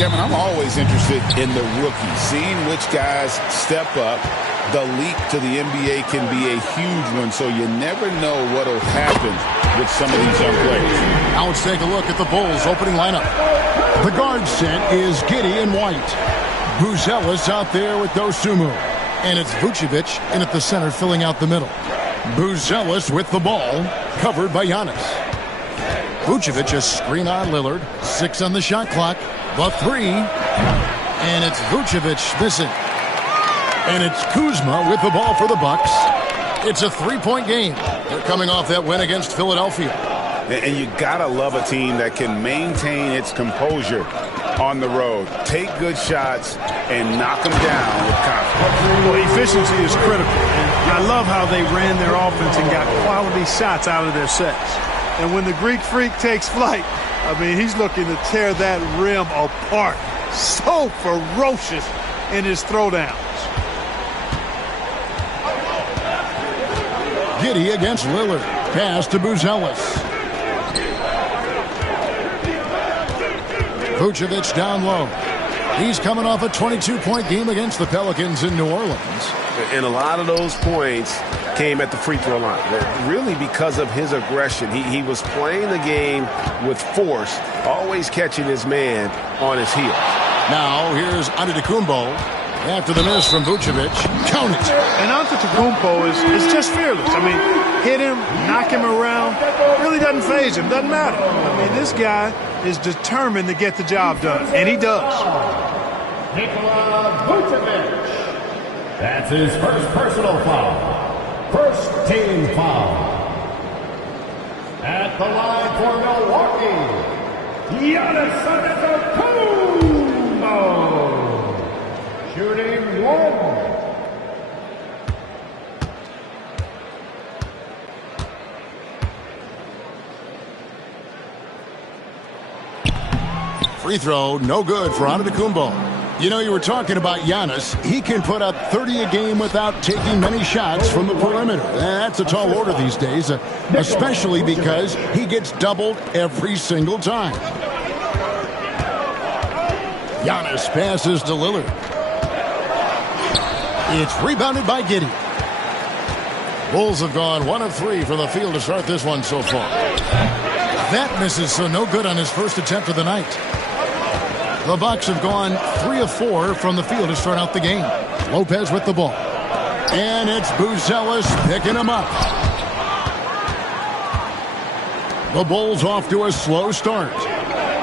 Kevin, I'm always interested in the rookies, seeing which guys step up. The leap to the NBA can be a huge one, so you never know what will happen with some of these young players. Now let's take a look at the Bulls' opening lineup. The guard set is Giddey and White. Buzelis out there with Dosunmu. And it's Vucevic in at the center, filling out the middle. Buzelis with the ball, covered by Giannis. Vucevic a screen on Lillard. 6 on the shot clock. The 3. And it's Vucevic missing. And it's Kuzma with the ball for the Bucks. It's a 3-point game. They're coming off that win against Philadelphia. And you gotta love a team that can maintain its composure on the road. Take good shots and knock them down with confidence. Well, efficiency is critical. And I love how they ran their offense and got quality shots out of their sets. And when the Greek Freak takes flight, I mean, he's looking to tear that rim apart. So ferocious in his throwdowns. Giddey against Lillard. Pass to Buzelis. Vucevic down low. He's coming off a 22-point game against the Pelicans in New Orleans. And a lot of those points came at the free throw line. Really because of his aggression. He was playing the game with force, always catching his man on his heels. Now here's Antetokounmpo. After the miss from Vucevic, count it. And Antetokounmpo is just fearless. I mean, hit him, knock him around, really doesn't faze him, doesn't matter. I mean, this guy is determined to get the job done, and he does. Nikola Vucevic. That's his first personal foul. First team foul. At the line for Milwaukee, Giannis Antetokounmpo. Shooting 1. Free throw, no good for Antetokounmpo. You know, you were talking about Giannis. He can put up 30 a game without taking many shots from the perimeter. That's a tall order these days, especially because he gets doubled every single time. Giannis passes to Lillard. It's rebounded by Giddey. Bulls have gone 1 of 3 from the field to start this one so far. That misses, so no good on his first attempt of the night. The Bucks have gone 3 of 4 from the field to start out the game. Lopez with the ball. And it's Buzelis picking him up. The Bulls off to a slow start.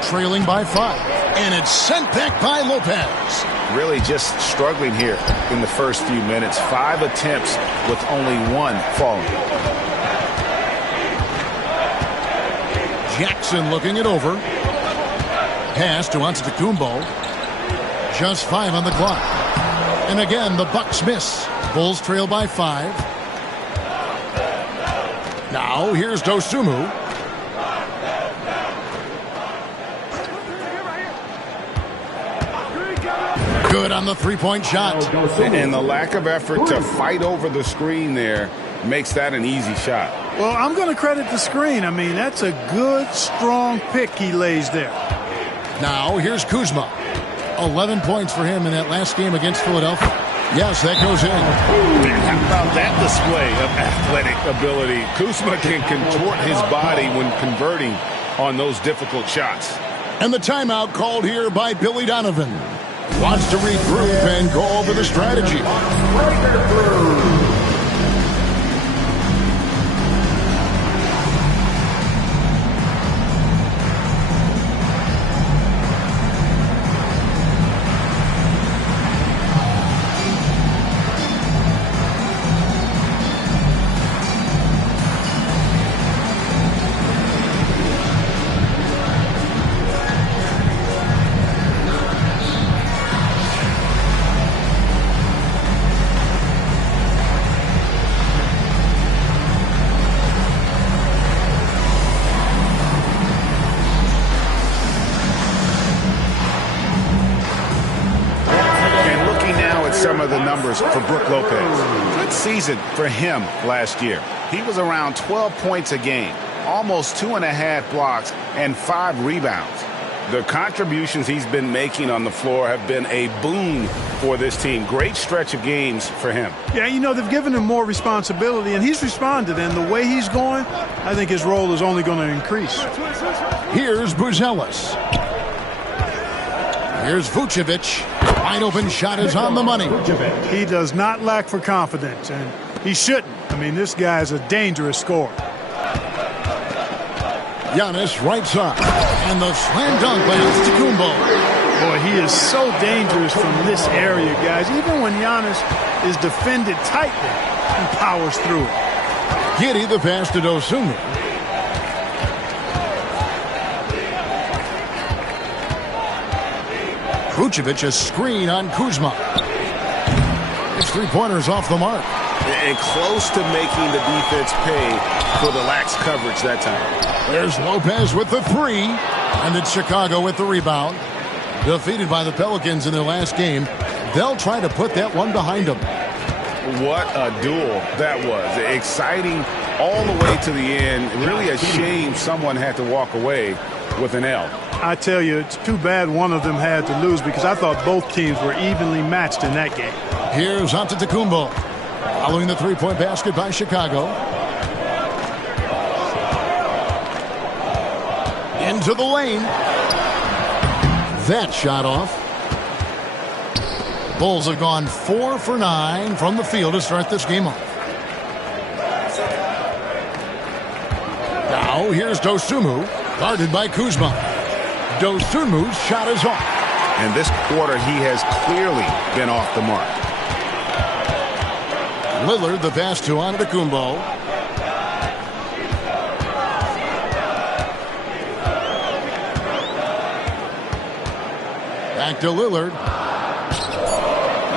Trailing by 5. And it's sent back by Lopez. Really just struggling here in the first few minutes. 5 attempts with only 1 falling. Jackson looking it over. Pass to Antetokounmpo. Just 5 on the clock. And again, the Bucks miss. Bulls trail by 5. Now here's Dosunmu. Good on the 3-point shot. And the lack of effort to fight over the screen there makes that an easy shot. Well, I'm going to credit the screen. I mean, that's a good, strong pick he lays there. Now, here's Kuzma. 11 points for him in that last game against Philadelphia. Yes, that goes in. Man, how about that display of athletic ability? Kuzma can contort his body when converting on those difficult shots. And the timeout called here by Billy Donovan. Wants to regroup and go over the strategy. Some of the numbers for Brook Lopez. Good season for him last year. He was around 12 points a game, almost 2.5 blocks, and 5 rebounds. The contributions he's been making on the floor have been a boon for this team. Great stretch of games for him. Yeah, you know, they've given him more responsibility, and he's responded. And the way he's going, I think his role is only going to increase. Here's Buzelis. Here's Vucevic. Wide open shot is on the money. He does not lack for confidence, and he shouldn't. I mean, this guy is a dangerous scorer. Giannis right side. And the slam dunk by Antetokounmpo. Boy, he is so dangerous from this area, guys. Even when Giannis is defended tightly, he powers through it. Giddey the pass to Dosunmu. Vucevic a screen on Kuzma. His three-pointers off the mark. And close to making the defense pay for the lax coverage that time. There's Lopez with the three. And it's Chicago with the rebound. Defeated by the Pelicans in their last game. They'll try to put that one behind them. What a duel that was. Exciting all the way to the end. Really a shame someone had to walk away with an L. I tell you, it's too bad one of them had to lose because I thought both teams were evenly matched in that game. Here's Antetokounmpo. Following the three-point basket by Chicago. Into the lane. That shot off. Bulls have gone 4 for 9 from the field to start this game off. Now here's Dosunmu, guarded by Kuzma. Dosunmu's shot is off. And this quarter, he has clearly been off the mark. Lillard the pass to Antetokounmpo. Back to Lillard.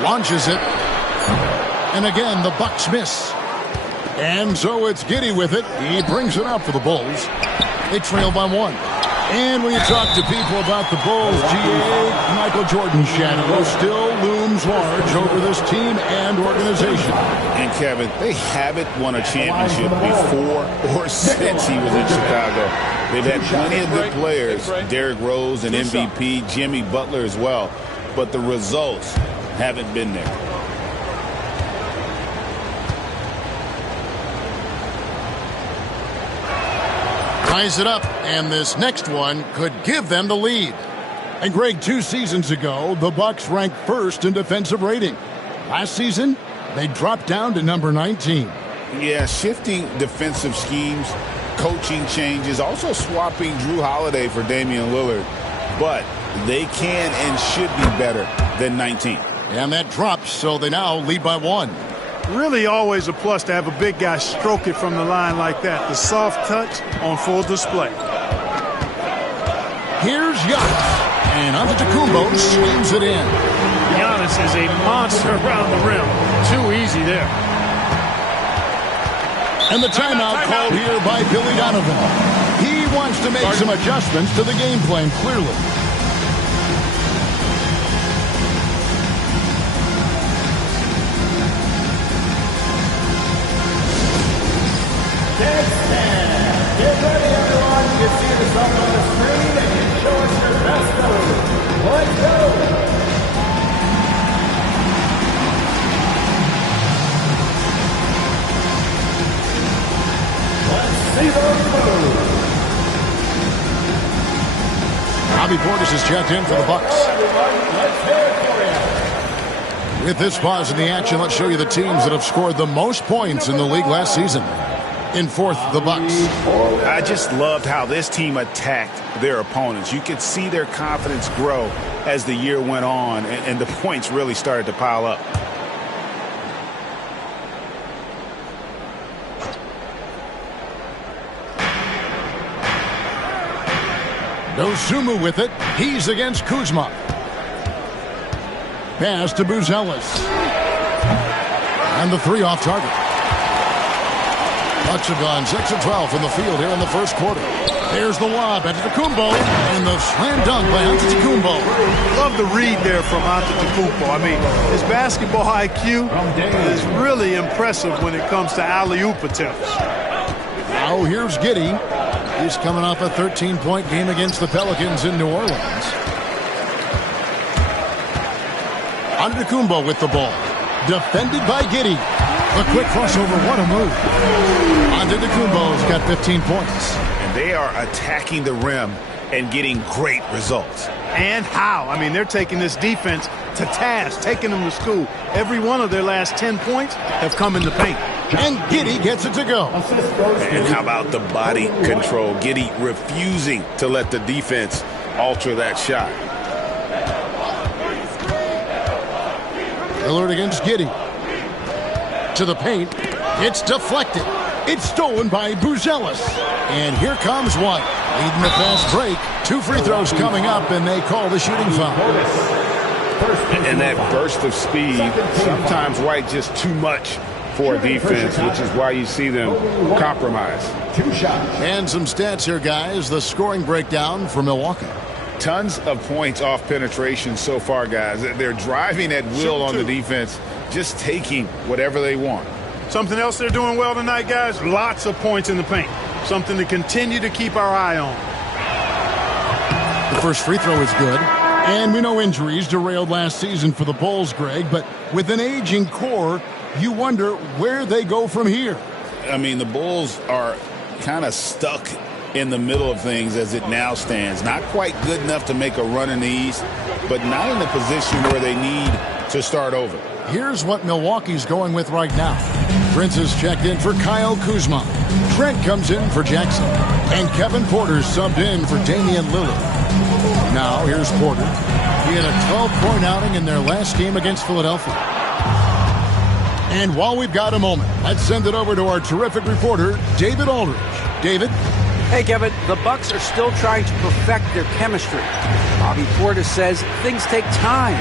Launches it. And again, the Bucks miss. And so it's Giddey with it. He brings it up for the Bulls. They trail by 1. And when you talk to people about the Bulls, GA, Michael Jordan's shadow still looms large over this team and organization. And Kevin, they haven't won a championship before or since he was in Chicago. They've had plenty of good players, Derrick Rose and MVP, Jimmy Butler as well, but the results haven't been there. Ties it up, and this next one could give them the lead. And Greg, 2 seasons ago, the Bucks ranked first in defensive rating. Last season, they dropped down to number 19. Yeah, shifting defensive schemes, coaching changes, also swapping Drew Holiday for Damian Lillard. But they can and should be better than 19. And that drops, so they now lead by 1. Really always a plus to have a big guy stroke it from the line like that. The soft touch on full display. Here's Giannis. And Antetokounmpo swings it in. Giannis is a monster around the rim. Too easy there. And the timeout called here by Billy Donovan. He wants to make some adjustments to the game plan, clearly. Get ready, everyone. You can see this up on the screen and you show us your best move. Let's go. Let's see those moves. Bobby Portis is checked in for the Bucks. Let's hear it for you. With this pause in the action, let's show you the teams that have scored the most points in the league last season. In fourth, the Bucks. I just loved how this team attacked their opponents. You could see their confidence grow as the year went on, and the points really started to pile up. Dosunmu with it. He's against Kuzma. Pass to Buzelis. And the 3 off target. Bucks have gone 6 of 12 from the field here in the first quarter. There's the lob, Antetokounmpo, and the slam dunk by Antetokounmpo. Love the read there from Antetokounmpo. I mean, his basketball IQ is really impressive when it comes to alley-oop attempts. Now here's Giddey. He's coming off a 13-point game against the Pelicans in New Orleans. Antetokounmpo with the ball. Defended by Giddey. A quick crossover. What a move. Antetokounmpo's got 15 points. And they are attacking the rim and getting great results. And how? I mean, they're taking this defense to task, taking them to school. Every one of their last 10 points have come in the paint. And Giddey gets it to go. And how about the body control? Giddey refusing to let the defense alter that shot. Lillard against Giddey. To the paint. It's deflected. It's stolen by Buzelis. And here comes White. Leading the fast break. 2 free throws coming up, and they call the shooting foul. And that burst of speed, sometimes White just too much for defense, which is why you see them compromise. 2 shots. And some stats here, guys. The scoring breakdown for Milwaukee. Tons of points off penetration so far, guys. They're driving at will on the defense, just taking whatever they want. Something else they're doing well tonight, guys, lots of points in the paint. Something to continue to keep our eye on. The first free throw is good. And we know injuries derailed last season for the Bulls, Greg, but with an aging core, you wonder where they go from here. I mean, the Bulls are kind of stuck in the middle of things as it now stands. Not quite good enough to make a run in the East, but not in the position where they need to start over. Here's what Milwaukee's going with right now. Prince is checked in for Kyle Kuzma. Trent comes in for Jackson. And Kevin Porter's subbed in for Damian Lillard. Now here's Porter. He had a 12-point outing in their last game against Philadelphia. And while we've got a moment, let's send it over to our terrific reporter, David Aldridge. David? Hey, Kevin, the Bucks are still trying to perfect their chemistry. Bobby Portis says things take time.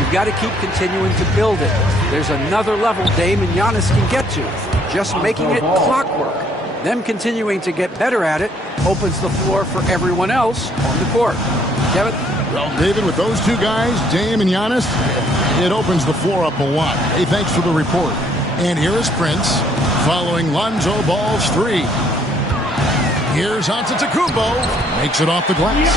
You've got to keep continuing to build it. There's another level Dame and Giannis can get to. Just making it clockwork. Them continuing to get better at it opens the floor for everyone else on the court. Kevin? Well, David, with those two guys, Dame and Giannis, it opens the floor up a lot. Hey, thanks for the report. And here is Prince following Lonzo Ball's 3. Here's Antetokounmpo. Makes it off the glass.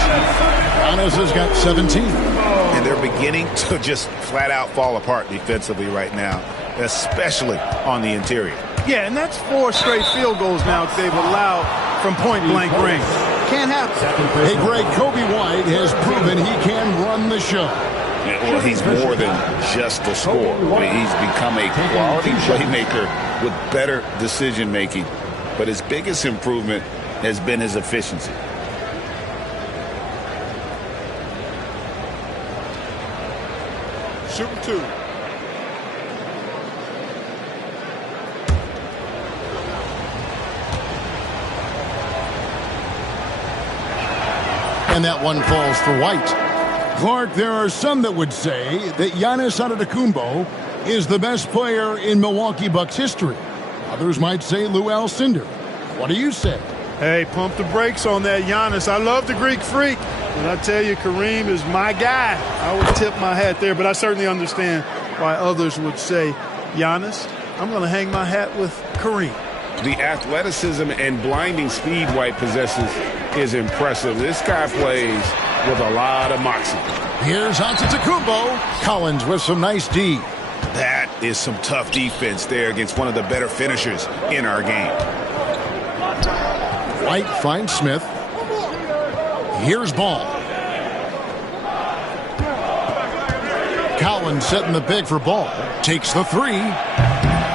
Giannis has got 17. And they're beginning to just flat out fall apart defensively right now, especially on the interior. Yeah, and that's 4 straight field goals now they've allowed from point-blank range. Can't happen. Hey, Greg, Kobe White has proven he can run the show. Yeah, well, he's more than just a scorer. I mean, he's become a quality playmaker with better decision-making. But his biggest improvement has been his efficiency. Shooting 2. And that one falls for White. Clark, there are some that would say that Giannis Antetokounmpo is the best player in Milwaukee Bucks history. Others might say Lou Alcindor. What do you say? Hey, pump the brakes on that Giannis. I love the Greek Freak. But I tell you, Kareem is my guy. I would tip my hat there, but I certainly understand why others would say Giannis. I'm going to hang my hat with Kareem. The athleticism and blinding speed White possesses is impressive. This guy plays with a lot of moxie. Here's Antetokounmpo. Collins with some nice D. That is some tough defense there against one of the better finishers in our game. White finds Smith. Here's Ball. Collins setting the big for Ball. Takes the 3.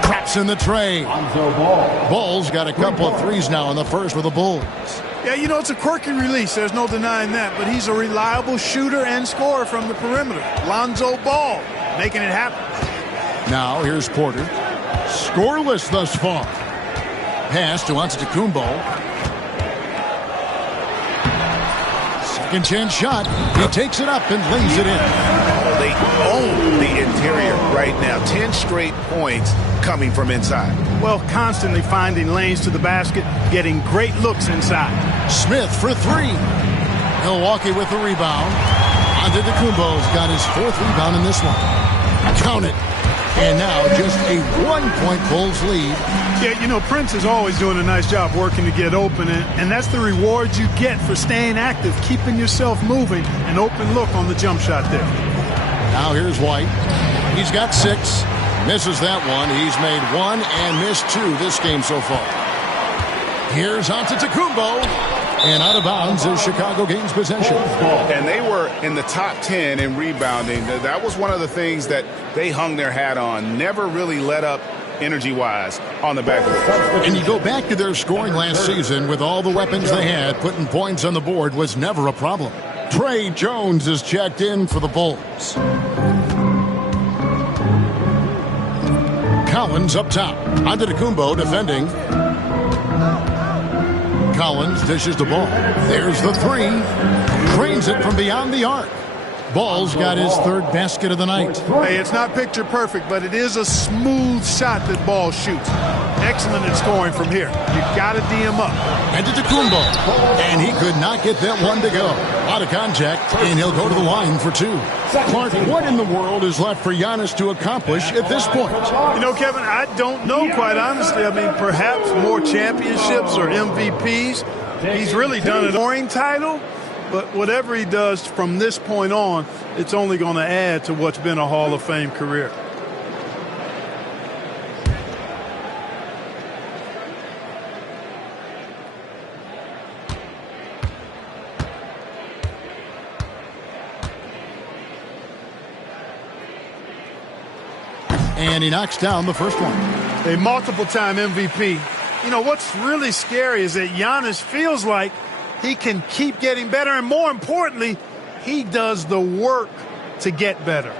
Traps in the tray. Ball's got a couple of threes now in the first with the Bulls. Yeah, you know, it's a quirky release. There's no denying that. But he's a reliable shooter and scorer from the perimeter. Lonzo Ball making it happen. Now here's Porter. Scoreless thus far. Pass to Antetokounmpo. Second chance shot. He takes it up and lays it in. Oh, they own the interior right now. 10 straight points coming from inside. Well, constantly finding lanes to the basket, getting great looks inside. Smith for 3. Milwaukee with the rebound. Antetokounmpo's got his 4th rebound in this one. Count it. And now just a 1-point Bulls lead. Yeah, you know, Prince is always doing a nice job working to get open, and that's the reward you get for staying active, keeping yourself moving, an open look on the jump shot there. Now here's White. He's got 6. Misses that one. He's made 1 and missed 2 this game so far. Here's Antetokounmpo. And out of bounds is Chicago gains possession. And they were in the top 10 in rebounding. That was one of the things that they hung their hat on. Never really let up energy-wise on the backboard. And you go back to their scoring last season with all the weapons they had, putting points on the board was never a problem. Trey Jones is checked in for the Bulls. Collins up top. Antetokounmpo defending. Collins dishes the ball. There's the 3. Drains it from beyond the arc. Ball's got his 3rd basket of the night. Hey, it's not picture perfect, but it is a smooth shot that Ball shoots. Excellent at scoring from here. You got to D him up. Antetokounmpo. And he could not get that one to go. Out of contact, and he'll go to the line for 2. Clark, what in the world is left for Giannis to accomplish at this point? You know, Kevin, I don't know, quite honestly. I mean, perhaps more championships or MVPs. He's really done a scoring title. But whatever he does from this point on, it's only going to add to what's been a Hall of Fame career. And he knocks down the first one. A multiple-time MVP. You know, what's really scary is that Giannis feels like he can keep getting better, and more importantly, he does the work to get better.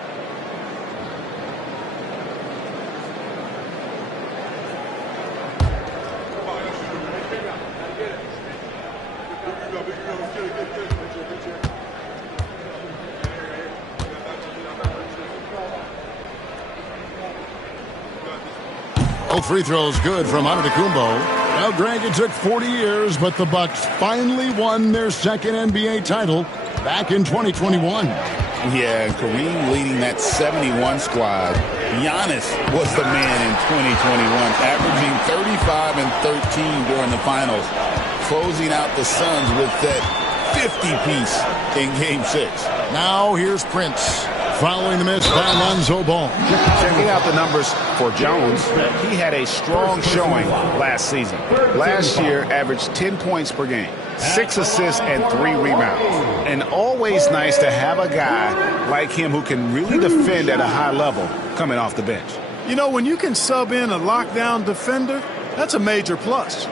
Both free throws good from Antetokounmpo. Well, Greg, it took 40 years, but the Bucks finally won their 2nd NBA title back in 2021. Yeah, and Kareem leading that 71 squad. Giannis was the man in 2021, averaging 35 and 13 during the finals, closing out the Suns with that 50-piece in Game 6. Now here's Prince. Following the miss by Lonzo Ball. Checking out the numbers for Jones, he had a strong showing last season. Last year, averaged 10 points per game, 6 assists, and 3 rebounds. And always nice to have a guy like him who can really defend at a high level coming off the bench. You know, when you can sub in a lockdown defender, that's a major plus.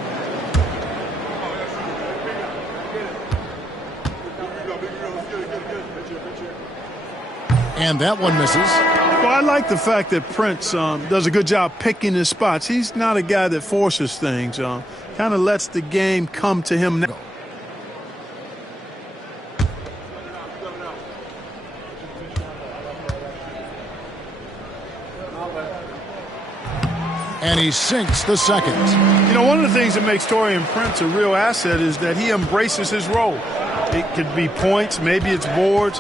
And that one misses. Well, I like the fact that Prince does a good job picking his spots. He's not a guy that forces things. Kind of lets the game come to him now. And he sinks the second. You know, one of the things that makes Taurean Prince a real asset is that he embraces his role. It could be points, maybe it's boards.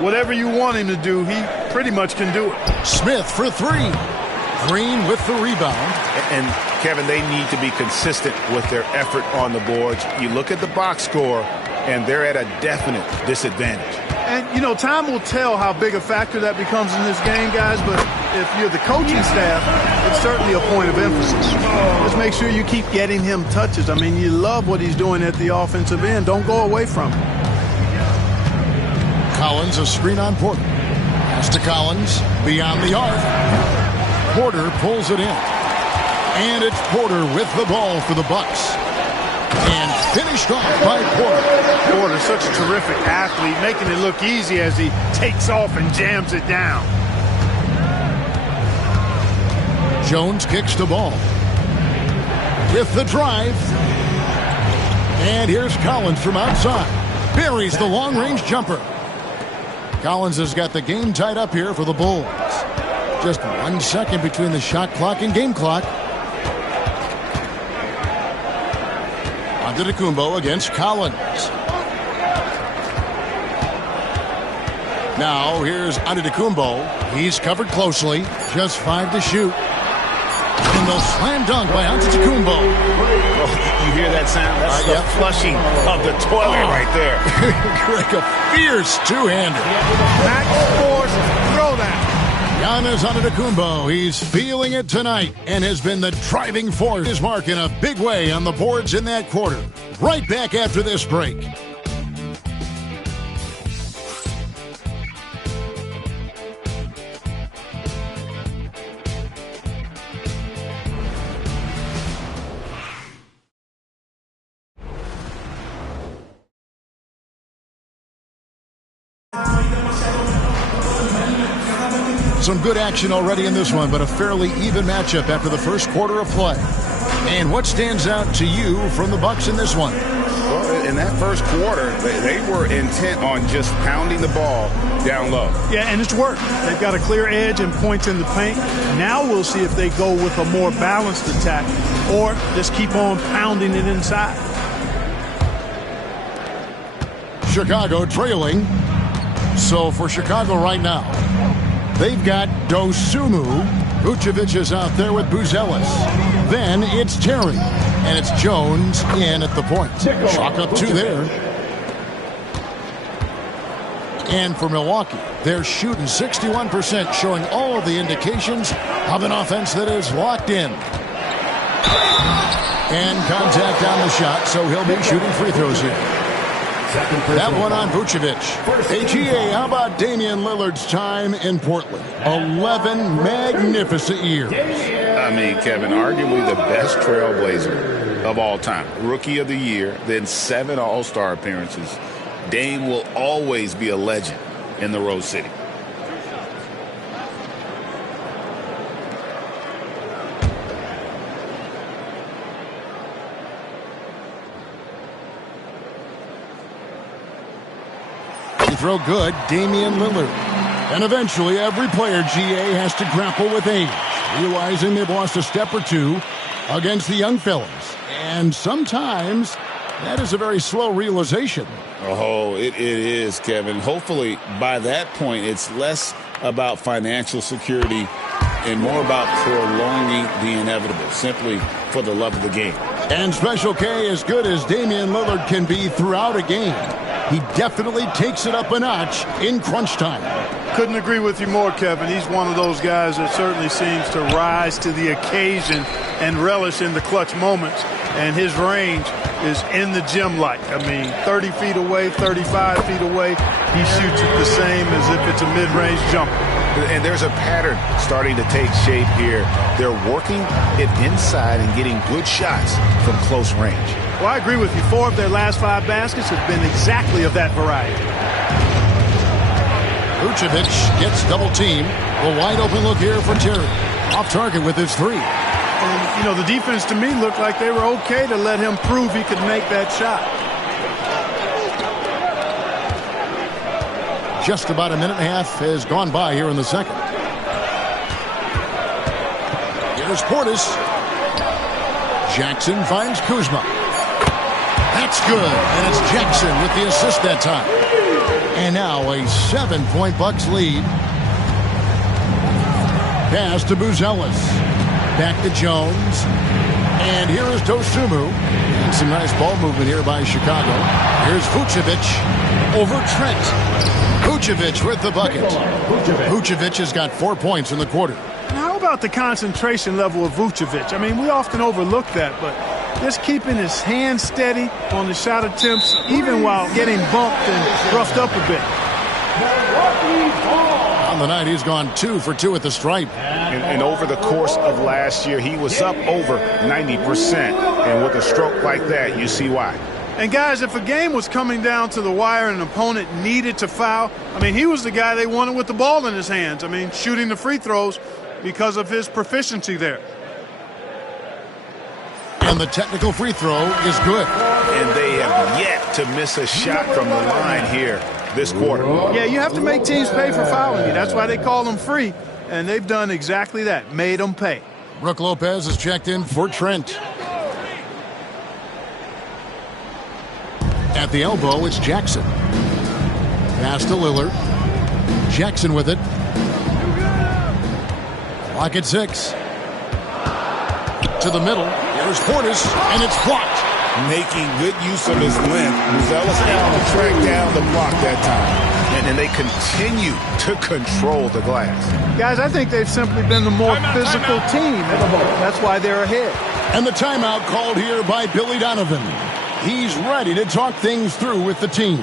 Whatever you want him to do, he pretty much can do it. Smith for 3. Green with the rebound. And, Kevin, they need to be consistent with their effort on the boards. You look at the box score, and they're at a definite disadvantage. And, you know, time will tell how big a factor that becomes in this game, guys, but if you're the coaching staff, it's certainly a point of emphasis. Just make sure you keep getting him touches. I mean, you love what he's doing at the offensive end. Don't go away from him. Collins, a screen on Porter. Pass to Collins, beyond the arc. Porter pulls it in. And it's Porter with the ball for the Bucks. And finished off by Porter. Porter's such a terrific athlete, making it look easy as he takes off and jams it down. Jones kicks the ball. With the drive. And here's Collins from outside. Buries the long-range jumper. Collins has got the game tied up here for the Bulls. Just 1 second between the shot clock and game clock. Antetokounmpo against Collins. Now here's Antetokounmpo. He's covered closely. Just 5 to shoot. And they'll slam dunk by Antetokounmpo. Oh, you hear that sound? That's the flushing of the toilet right there. Greg, a fierce two-hander. Max Force throwdown. Giannis Antetokounmpo, he's feeling it tonight and has been the driving force. His mark in a big way on the boards in that quarter. Right back after this break. Some good action already in this one, but a fairly even matchup after the first quarter of play. And what stands out to you from the Bucks in this one? Well, in that first quarter, they were intent on just pounding the ball down low. Yeah, and it's worked. They've got a clear edge and points in the paint. Now we'll see if they go with a more balanced attack or just keep on pounding it inside. Chicago trailing. So for Chicago right now, they've got Dosunmu. Vucevic is out there with Buzelis. Then it's Terry. And it's Jones in at the point. Chalk up 2 there. And for Milwaukee, they're shooting 61%, showing all the indications of an offense that is locked in. And contact on the shot, so he'll be shooting free throws here. That one on Vucevic. AGA, how about Damian Lillard's time in Portland? 11 magnificent years. I mean, Kevin, arguably the best trailblazer of all time. Rookie of the year, then 7 All-Star appearances. Dame will always be a legend in the Rose City. Throw good, Damian Lillard. And eventually every player, GA, has to grapple with age, realizing they've lost a step or two against the young fellas. And sometimes that is a very slow realization. Oh, it is, Kevin. Hopefully by that point it's less about financial security and more about prolonging the inevitable, simply for the love of the game. And Special K, as good as Damian Lillard can be throughout a game, he definitely takes it up a notch in crunch time. Couldn't agree with you more, Kevin. He's one of those guys that certainly seems to rise to the occasion and relish in the clutch moments. And his range is in the gym like. I mean, 30 feet away, 35 feet away, he shoots it the same as if it's a mid-range jumper. And there's a pattern starting to take shape here. They're working it inside and getting good shots from close range. Well, I agree with you. 4 of their last 5 baskets have been exactly of that variety. Vucevic gets double-teamed. A wide-open look here for Terry. Off target with his 3. And, you know, the defense to me looked like they were okay to let him prove he could make that shot. Just about a minute and a half has gone by here in the second. Here's Portis. Jackson finds Kuzma. That's good, and it's Jackson with the assist that time. And now a 7-point Bucks lead. Pass to Buzelis. Back to Jones. And here is Dosunmu. And some nice ball movement here by Chicago. Here's Vucevic over Trent. Vucevic with the bucket. Vucevic has got 4 points in the quarter. How about the concentration level of Vucevic? I mean, we often overlook that, but just keeping his hands steady on the shot attempts, even while getting bumped and roughed up a bit. On the night, he's gone 2 for 2 at the stripe. And over the course of last year, he was up over 90%. And with a stroke like that, you see why. And guys, if a game was coming down to the wire and an opponent needed to foul, I mean, he was the guy they wanted with the ball in his hands. I mean, shooting the free throws because of his proficiency there. And the technical free throw is good. And they have yet to miss a shot from the line here this quarter. Yeah, you have to make teams pay for fouling you. That's why they call them free. And they've done exactly that, made them pay. Brook Lopez is checked in for Trent. At the elbow, it's Jackson. Pass to Lillard. Jackson with it. Clock at 6. To the middle. Here's Portis, and it's blocked. Making good use of his length. Buzelis able to track down the block that time. And they continue to control the glass. Guys, I think they've simply been the more physical team. That's why they're ahead. And the timeout called here by Billy Donovan. He's ready to talk things through with the team. You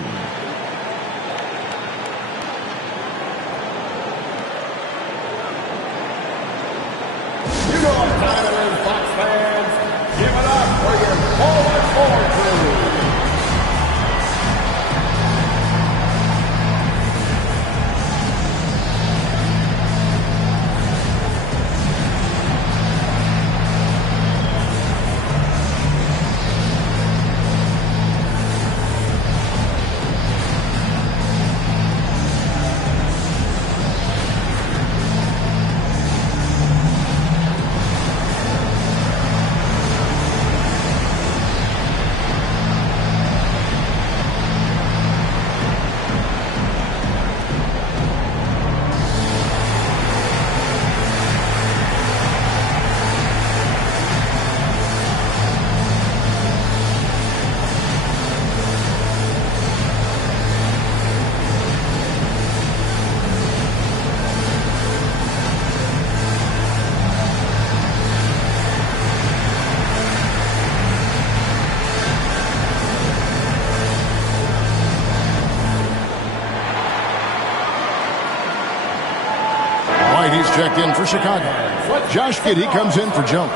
know what time it is, Fox fans. Give it up for your forward crew. Checked in for Chicago. Josh Giddey comes in for Jones.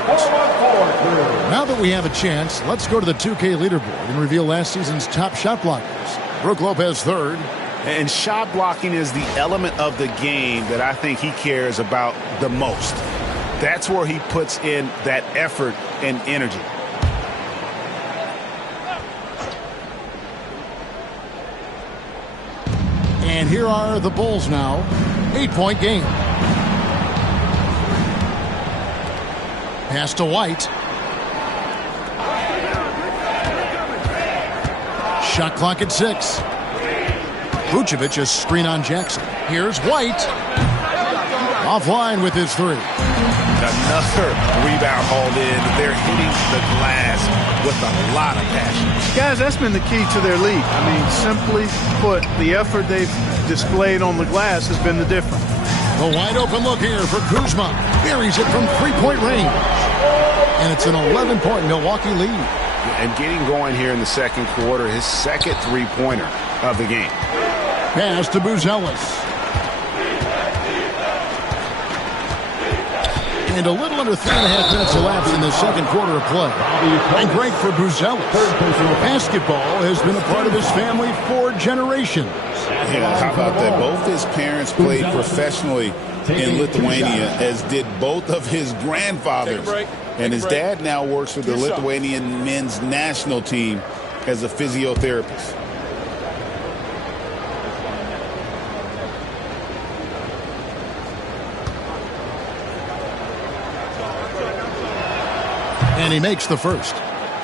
Now that we have a chance, let's go to the 2K leaderboard and reveal last season's top shot blockers. Brook Lopez third. And shot blocking is the element of the game that I think he cares about the most. That's where he puts in that effort and energy. And here are the Bulls now. 8-point game. Pass to White. Shot clock at 6. Vucevic a screen on Jackson. Here's White. Offline with his 3. Another rebound hauled in. They're hitting the glass with a lot of passion. Guys, that's been the key to their lead. I mean, simply put, the effort they've displayed on the glass has been the difference. The wide open look here for Kuzma. Buries it from 3-point range. And it's an 11-point Milwaukee lead. And getting going here in the second quarter, his second three-pointer of the game. Pass to Buzelis. And a little under 3.5 minutes elapsed in the second quarter of play. And great for Buzelis. Basketball has been a part of his family for generations. Yeah, how about that? Both his parents played professionally in Lithuania, as did both of his grandfathers. And his dad now works for the Lithuanian men's national team as a physiotherapist. And he makes the first.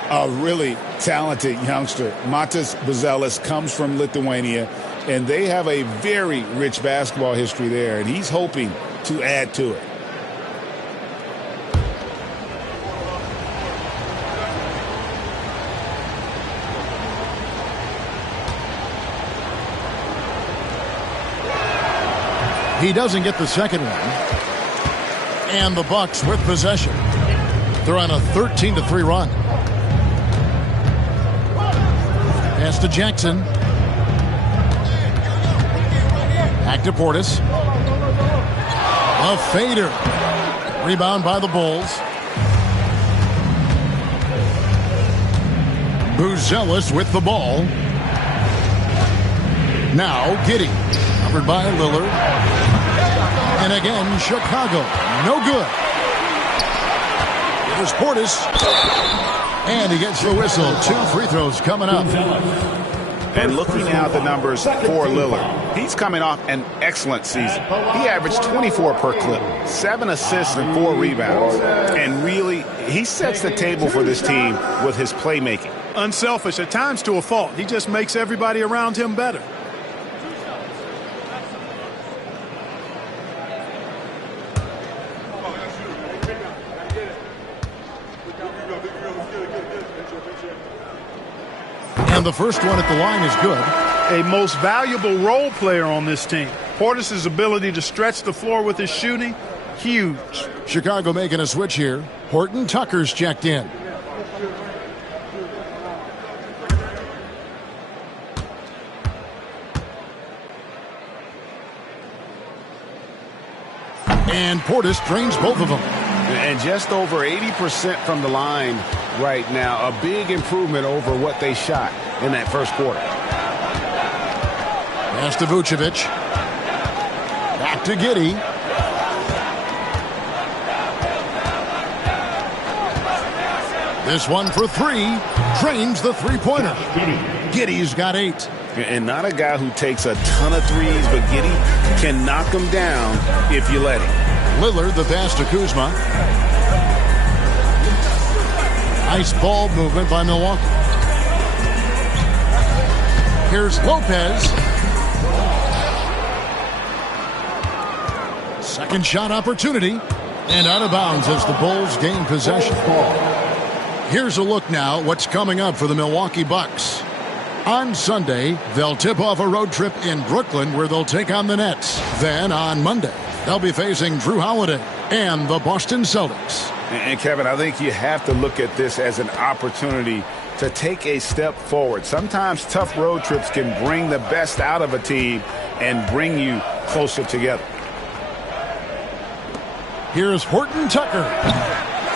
A really talented youngster. Mantas Buzelis comes from Lithuania, and they have a very rich basketball history there, and he's hoping to add to it. He doesn't get the second one. And the Bucks with possession. They're on a 13-3 run. Pass to Jackson. Back to Portis. A fader. Rebound by the Bulls. Buzelis with the ball. Now Giddey. Covered by Lillard. And again, Chicago. No good. Here's Portis. And he gets the whistle. 2 free throws coming up. And looking now at the numbers for Lillard, he's coming off an excellent season. He averaged 24 per clip, 7 assists and 4 rebounds. And really, he sets the table for this team with his playmaking. Unselfish, at times to a fault. He just makes everybody around him better. And the first one at the line is good. A most valuable role player on this team. Portis' ability to stretch the floor with his shooting, huge. Chicago making a switch here. Horton Tucker's checked in. And Portis drains both of them. And just over 80% from the line right now. A big improvement over what they shot in that first quarter. Pass to Vucevic. Back to Giddey. This one for three. Drains the three-pointer. Giddey's got 8. And not a guy who takes a ton of threes, but Giddey can knock them down if you let him. Lillard, the pass to Kuzma. Nice ball movement by Milwaukee. Here's Lopez. Second shot opportunity. And out of bounds as the Bulls gain possession. Here's a look now what's coming up for the Milwaukee Bucks. On Sunday, they'll tip off a road trip in Brooklyn where they'll take on the Nets. Then on Monday, they'll be facing Drew Holiday and the Boston Celtics. And Kevin, I think you have to look at this as an opportunity to take a step forward. Sometimes tough road trips can bring the best out of a team and bring you closer together. Here's Horton Tucker.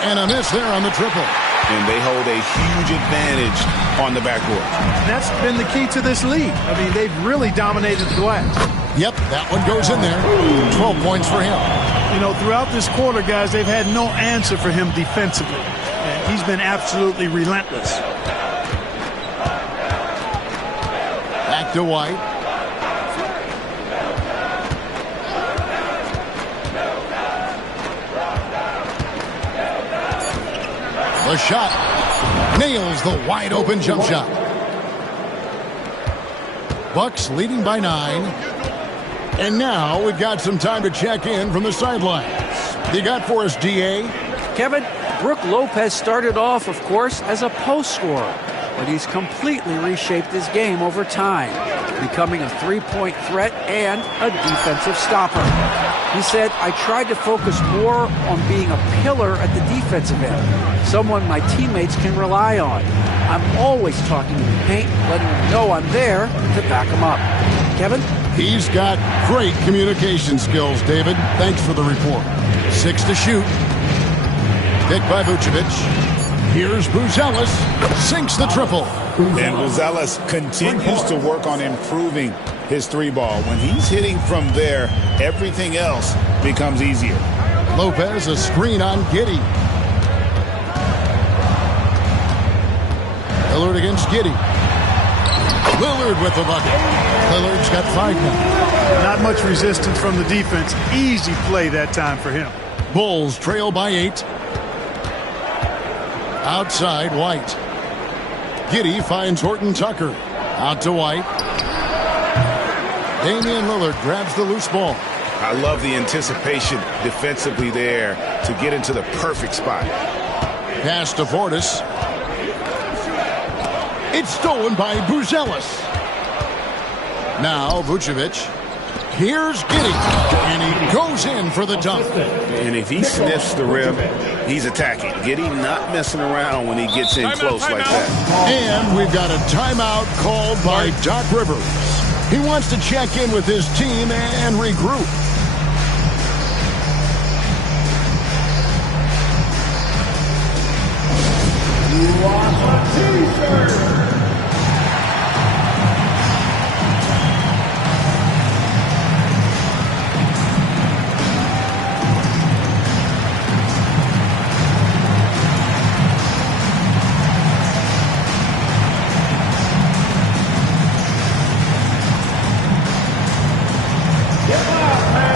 And a miss there on the triple. And they hold a huge advantage on the backcourt. That's been the key to this league. I mean, they've really dominated the glass. Yep, that one goes in there. 12 points for him. You know, throughout this quarter, guys, they've had no answer for him defensively. And he's been absolutely relentless. Back to White. The shot. Nails the wide open jump shot. Bucks leading by 9. And now we've got some time to check in from the sidelines. You got for us, DA? Kevin, Brook Lopez started off, of course, as a post scorer, but he's completely reshaped his game over time, becoming a three-point threat and a defensive stopper. He said, I tried to focus more on being a pillar at the defensive end, someone my teammates can rely on. I'm always talking in the paint, letting them know I'm there to back them up. Kevin? He's got great communication skills, David. Thanks for the report. 6 to shoot. Pick by Vucevic. Here's Buzelis. Sinks the triple. And Buzelis continues to work on improving his three ball. When he's hitting from there, everything else becomes easier. Lopez, a screen on Giddey. Lillard against Giddey. Lillard with the bucket. Lillard's got 5 now. Not much resistance from the defense. Easy play that time for him. Bulls trail by 8. Outside, White. Giddey finds Horton Tucker. Out to White. Damian Lillard grabs the loose ball. I love the anticipation defensively there to get into the perfect spot. Pass to Portis. It's stolen by Buzelis. Now Vucevic. Here's Giddey. And he goes in for the dunk. And if he sniffs the rim, he's attacking. Giddey not messing around when he gets in close like that. And we've got a timeout called by Doc Rivers. He wants to check in with his team and regroup. You lost a t-shirt. Get up,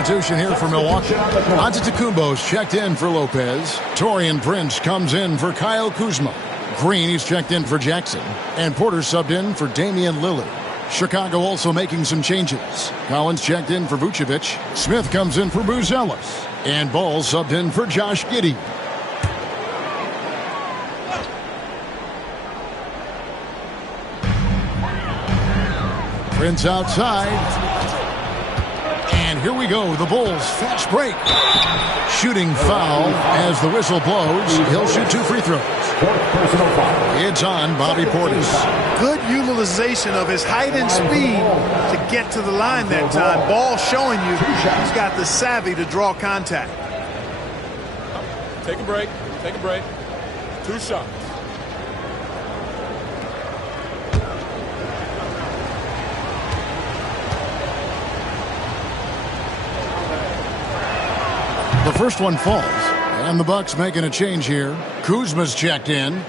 substitution here for Milwaukee. Antetokounmpo's checked in for Lopez. Taurean Prince comes in for Kyle Kuzma. Green, he's checked in for Jackson. And Porter subbed in for Damian Lillard. Chicago also making some changes. Collins checked in for Vucevic. Smith comes in for Buzelis. And Ball subbed in for Josh Giddey. Prince outside. And here we go. The Bulls fast break. Shooting foul as the whistle blows. He'll shoot 2 free throws. It's on Bobby Portis. Good utilization of his height and speed to get to the line that time. Ball showing you he's got the savvy to draw contact. Take a break. Take a break. 2 shots. The first one falls, and the Bucks making a change here. Kuzma's checked in.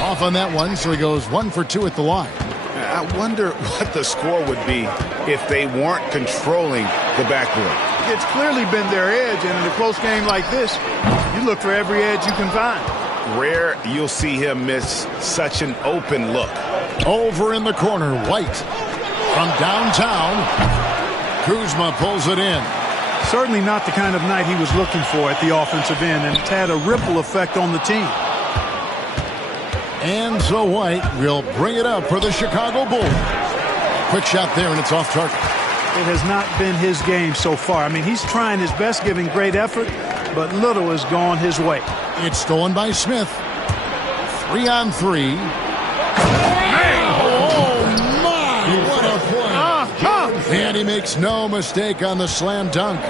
Off on that one, so he goes 1 for 2 at the line. I wonder what the score would be if they weren't controlling the backboard. It's clearly been their edge, and in a close game like this, you look for every edge you can find. Rare you'll see him miss such an open look. Over in the corner, White. From downtown, Kuzma pulls it in. Certainly not the kind of night he was looking for at the offensive end, and it's had a ripple effect on the team. And so White will bring it up for the Chicago Bulls. Quick shot there, and it's off target. It has not been his game so far. I mean, he's trying his best, giving great effort, but little has gone his way. It's stolen by Smith. 3 on 3. Oh, my! What a play. And he makes no mistake on the slam dunk.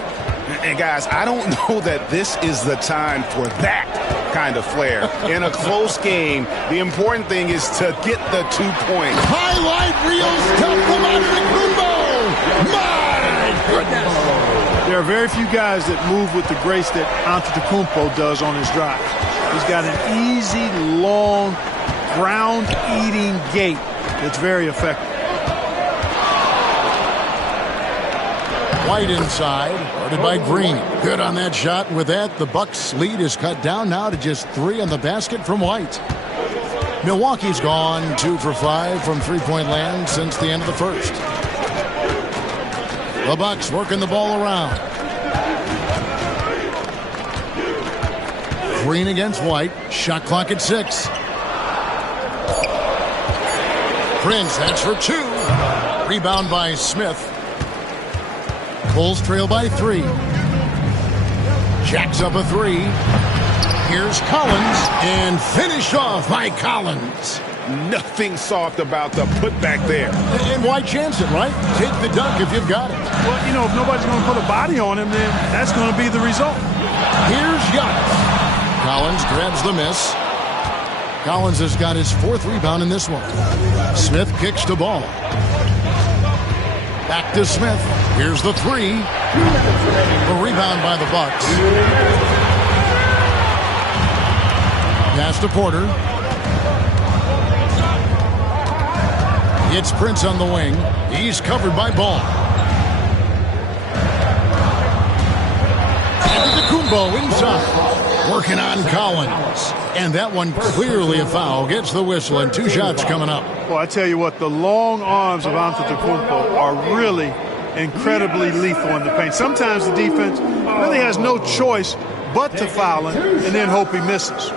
And guys, I don't know that this is the time for that kind of flair. In a close game, the important thing is to get the 2 points. Highlight reels tough from Antetokounmpo. My goodness. There are very few guys that move with the grace that Antetokounmpo does on his drive. He's got an easy, long, ground-eating gait that's very effective. White inside, guarded by Green. Good on that shot. And with that, the Bucks' lead is cut down now to just 3 on the basket from White. Milwaukee's gone 2 for 5 from three-point land since the end of the first. The Bucks working the ball around. Green against White. Shot clock at 6. Prince, that's for 2. Rebound by Smith. Bulls trail by 3. Jacks up a 3. Here's Collins, and finished off by Collins. Nothing soft about the putback there. And why chance it, right? Take the dunk if you've got it. Well, you know, if nobody's going to put a body on him, then that's going to be the result. Here's Giannis. Collins grabs the miss. Collins has got his 4th rebound in this one. Smith kicks the ball. Back to Smith. Here's the 3. A rebound by the Bucks. Pass to Porter. It's Prince on the wing. He's covered by Ball. Antetokounmpo inside. Working on Collins. And that one clearly a foul. Gets the whistle, and 2 shots coming up. Well, I tell you what, the long arms of Antetokounmpo are really incredibly lethal in the paint. Sometimes the defense really has no choice but to foul him and then hope he misses.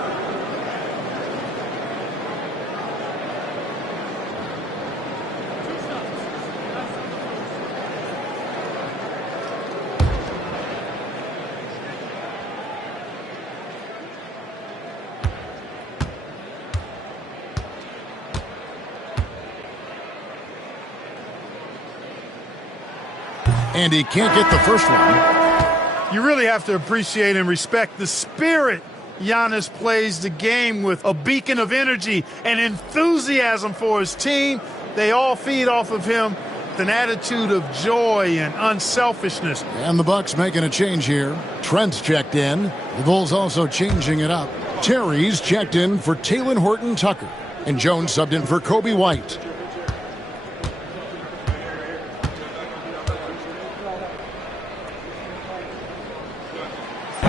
And he can't get the first one. You really have to appreciate and respect the spirit Giannis plays the game with. A beacon of energy and enthusiasm for his team. They all feed off of him. depth, an attitude of joy and unselfishness. And the Bucks making a change here. Trent's checked in. The Bulls also changing it up. Terry's checked in for Talen Horton-Tucker. And Jones subbed in for Kobe White.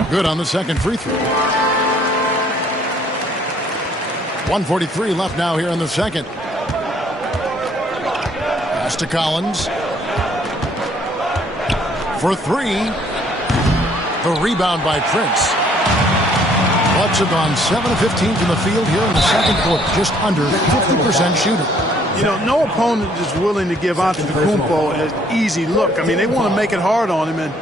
Good on the second free throw. 1:43 left now here in the second. Pass to Collins. For three. The rebound by Prince. Bucks have gone 7 of 15 from the field here in the second quarter. Just under 50% shooting. You know, no opponent is willing to give Antetokounmpo an easy look. I mean, they want to make it hard on him, and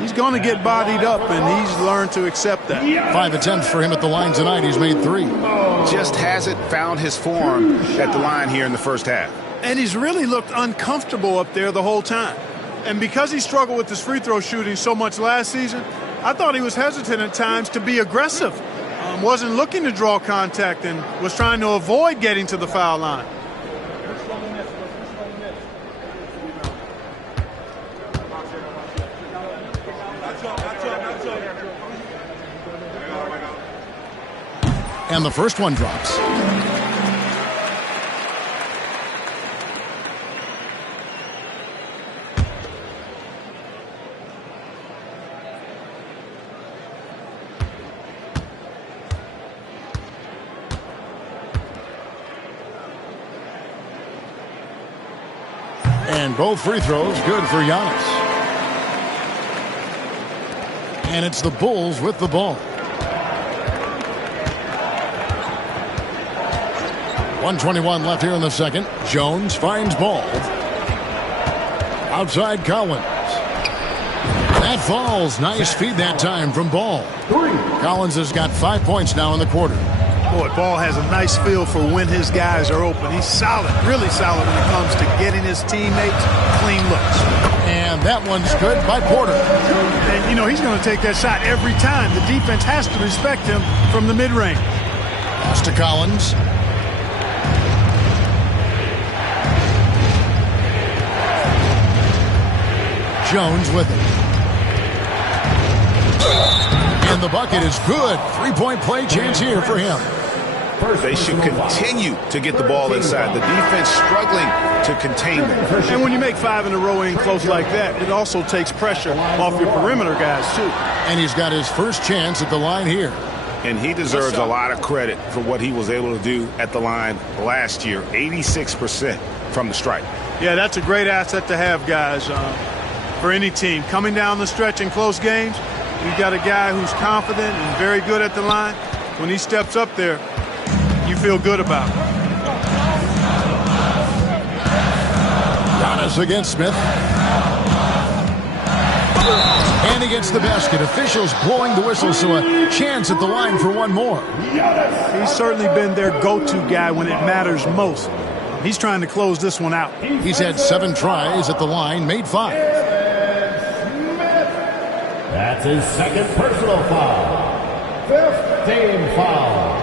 he's going to get bodied up, and he's learned to accept that. 5 attempts for him at the line tonight. He's made 3. Just hasn't found his form at the line here in the first half. And he's really looked uncomfortable up there the whole time. And because he struggled with his free throw shooting so much last season, I thought he was hesitant at times to be aggressive. Wasn't looking to draw contact and was trying to avoid getting to the foul line. And the first one drops. And both free throws good for Giannis. And it's the Bulls with the ball. 1:21 left here in the second. Jones finds Ball. Outside Collins. That falls. Nice feed that time from Ball. Collins has got 5 points now in the quarter. Boy, Ball has a nice feel for when his guys are open. He's solid, really solid when it comes to getting his teammates clean looks. And that one's good by Porter. And, you know, he's going to take that shot every time. The defense has to respect him from the mid-range. Pass to Collins. Jones with it. And the bucket is good. 3-point play chance here for him. They should continue to get the ball inside. The defense struggling to contain them. And when you make 5 in a row in close like that, it also takes pressure off your perimeter guys, too. And he's got his first chance at the line here. And he deserves a lot of credit for what he was able to do at the line last year. 86% from the stripe. Yeah, that's a great asset to have, guys, for any team. Coming down the stretch in close games, you've got a guy who's confident and very good at the line. When he steps up there, you feel good about it. Giannis against Smith. And against the basket. Officials blowing the whistle, so a chance at the line for one more. He's certainly been their go-to guy when it matters most. He's trying to close this one out. He's had 7 tries at the line, made 5. That's his second personal foul. 5th team foul.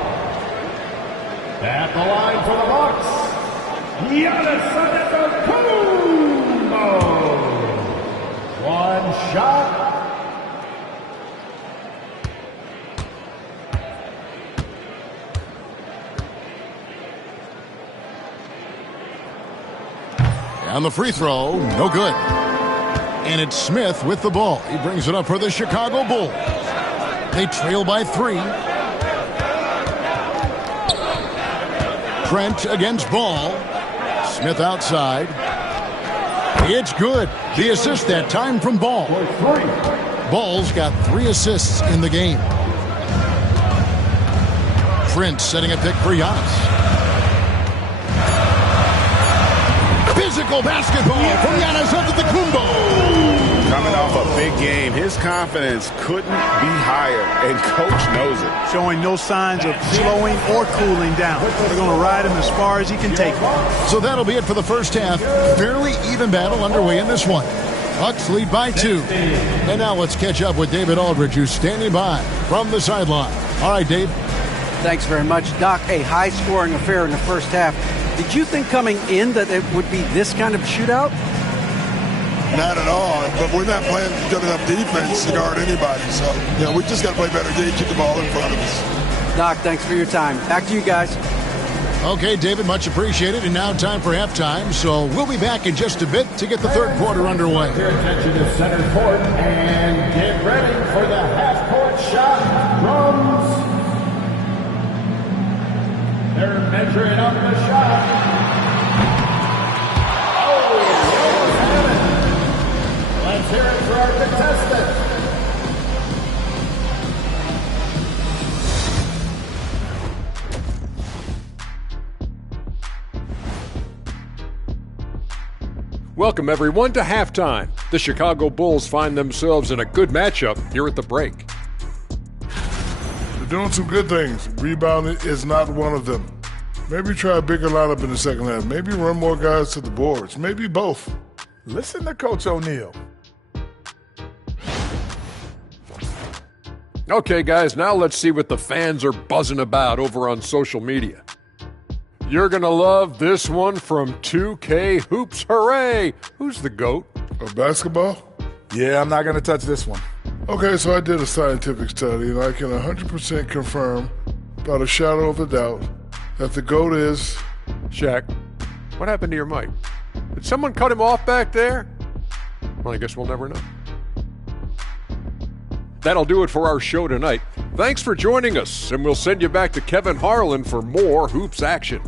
At the line for the Bucks, Giannis Antetokounmpo. One shot. On the free throw, no good. And it's Smith with the ball. He brings it up for the Chicago Bulls. They trail by 3. Trent against Ball. Smith outside. It's good. The assist that time from Ball. Ball's got 3 assists in the game. Trent setting a pick for Giannis. Physical basketball from Giannis Antetokounmpo. Coming off a big game, his confidence couldn't be higher, and coach knows it. Showing no signs of slowing or cooling down. They're going to ride him as far as he can take him. So that'll be it for the first half. Fairly even battle underway in this one. Bucks lead by 2. And now let's catch up with David Aldridge, who's standing by from the sideline. All right, Dave. Thanks very much, Doc. A high-scoring affair in the first half. Did you think coming in that it would be this kind of shootout? Not at all. But we're not playing good enough defense to guard anybody. So, we just got to play better D, keep the ball in front of us. Doc, thanks for your time. Back to you guys. Okay, David, much appreciated. And now time for halftime. So we'll be back in just a bit to get the third quarter underway. Your attention to center court and get ready for the half-court shot drums. They're measuring up the shot. Let's hear it for our contestant. Welcome, everyone, to halftime. The Chicago Bulls find themselves in a good matchup here at the break. They're doing some good things. Rebounding is not one of them. Maybe try a bigger lineup in the second half. Maybe run more guys to the boards. Maybe both. Listen to Coach O'Neal. Okay, guys, now let's see what the fans are buzzing about over on social media. You're going to love this one from 2K Hoops. Hooray! Who's the GOAT? Of basketball? Yeah, I'm not going to touch this one. Okay, so I did a scientific study, and I can 100% confirm, without a shadow of a doubt, that the GOAT is... Shaq, what happened to your mic? Did someone cut him off back there? Well, I guess we'll never know. That'll do it for our show tonight. Thanks for joining us, and we'll send you back to Kevin Harlan for more Hoops action.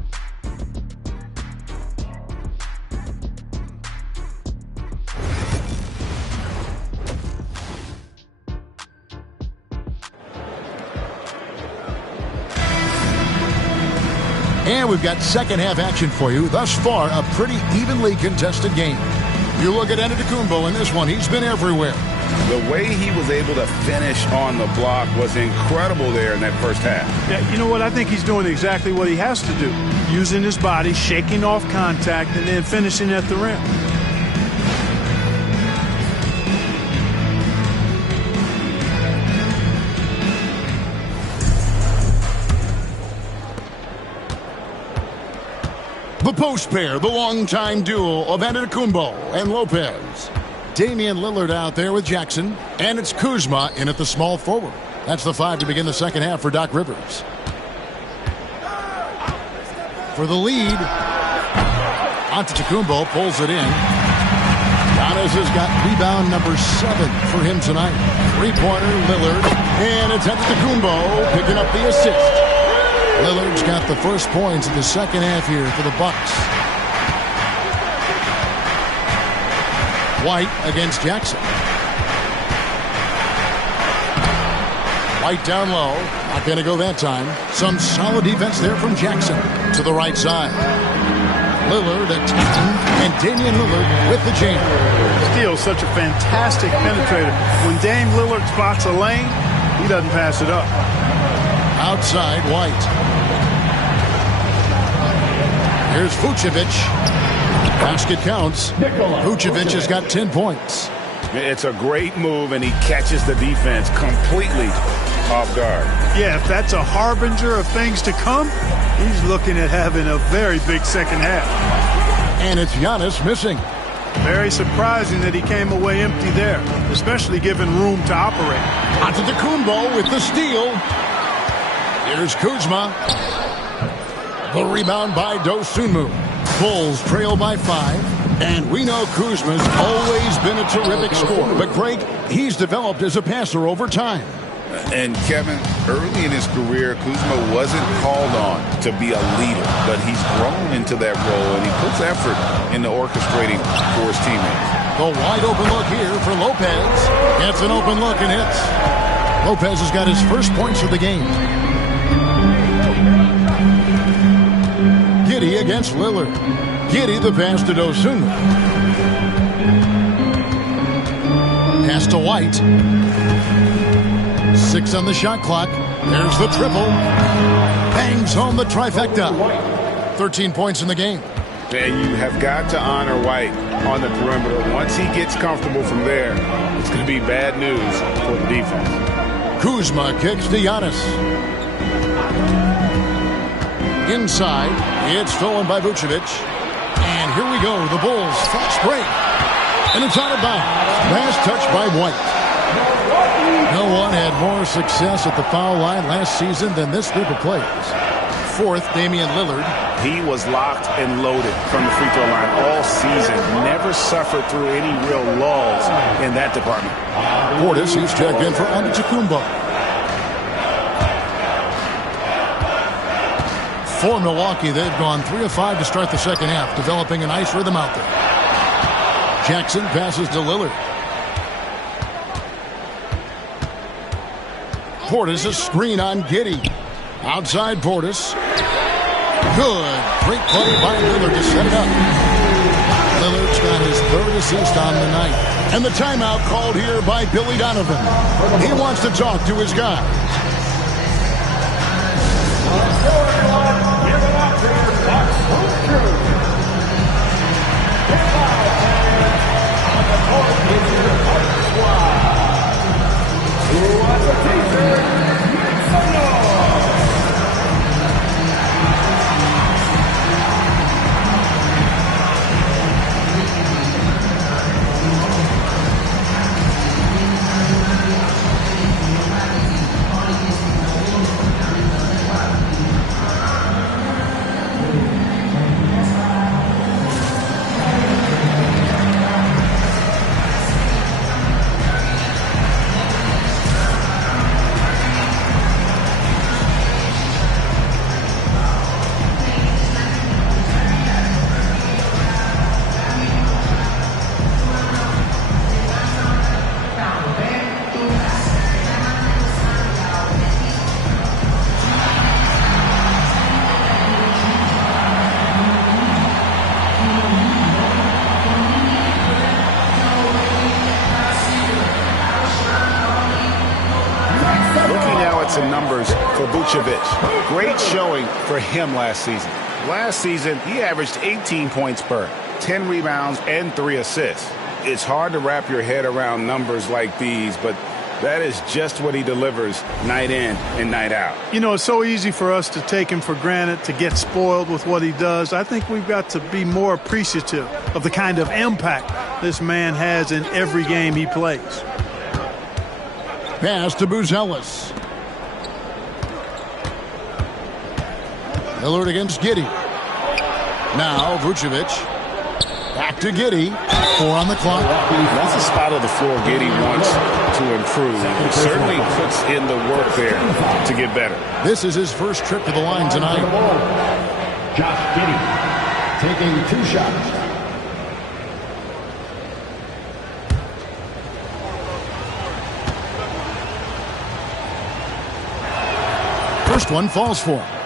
And we've got second half action for you. Thus far, a pretty evenly contested game. You look at Antetokounmpo in this one. He's been everywhere. The way he was able to finish on the block was incredible there in that first half. Yeah, you know what? I think he's doing exactly what he has to do. Using his body, shaking off contact, and then finishing at the rim. The post pair, the longtime duo of Antetokounmpo and Lopez. Damian Lillard out there with Jackson, and it's Kuzma in at the small forward. That's the five to begin the second half for Doc Rivers. For the lead, Antetokounmpo pulls it in. Giannis has got rebound number 7 for him tonight. Three-pointer, Lillard, and it's Antetokounmpo picking up the assist. Lillard's got the first points in the second half here for the Bucks. White against Jackson. White down low. Not going to go that time. Some solid defense there from Jackson to the right side. Lillard attacking, and Damian Lillard with the jam. Steele, such a fantastic penetrator. When Dame Lillard spots a lane, he doesn't pass it up. Outside, White. Here's Vucevic. Basket counts. Vucevic has got 10 points. It's a great move, and he catches the defense completely off guard. Yeah, if that's a harbinger of things to come, he's looking at having a very big second half. And it's Giannis missing. Very surprising that he came away empty there, especially given room to operate. Antetokounmpo with the steal. Here's Kuzma. The rebound by Dosunmu. Bulls trail by 5. And we know Kuzma's always been a terrific scorer. But, Greg, he's developed as a passer over time. And, Kevin, early in his career, Kuzma wasn't called on to be a leader. But he's grown into that role, and he puts effort into orchestrating for his teammates. The wide open look here for Lopez. Gets an open look and hits. Lopez has got his first points of the game. Giddey against Lillard. Giddey the pass to Dosunmu. Pass to White. 6 on the shot clock. There's the triple. Bangs home the trifecta. 13 points in the game. And you have got to honor White on the perimeter. Once he gets comfortable from there, it's going to be bad news for the defense. Kuzma kicks to Giannis. Inside, it's stolen by Vucevic. And here we go, the Bulls fast break. And it's out of bounds. Last touch by White. No one had more success at the foul line last season than this group of players. Fourth, Damian Lillard. He was locked and loaded from the free throw line all season. Never suffered through any real lulls in that department. Portis, he's checked in for Antetokounmpo. For Milwaukee, they've gone 3 of 5 to start the second half, developing a nice rhythm out there. Jackson passes to Lillard. Portis, a screen on Giddey. Outside Portis. Good. Great play by Lillard to set it up. Lillard's got his 3rd assist on the night. And the timeout called here by Billy Donovan. He wants to talk to his guys. Give it up for your Bucks home crew. On the court is your Bucks squad. Who wants a t-shirt? Make some noise. Some numbers for Vucevic. Great showing for him last season. Last season, he averaged 18 points per, 10 rebounds, and 3 assists. It's hard to wrap your head around numbers like these, but that is just what he delivers night in and night out. You know, it's so easy for us to take him for granted, to get spoiled with what he does. I think we've got to be more appreciative of the kind of impact this man has in every game he plays. Pass to Buzelis. Lillard against Giddey. Now Vucevic. Back to Giddey. 4 on the clock. That's a spot of the floor Giddey wants to improve. He certainly puts in the work there to get better. This is his first trip to the line tonight. Josh Giddey taking 2 shots. First one falls for him.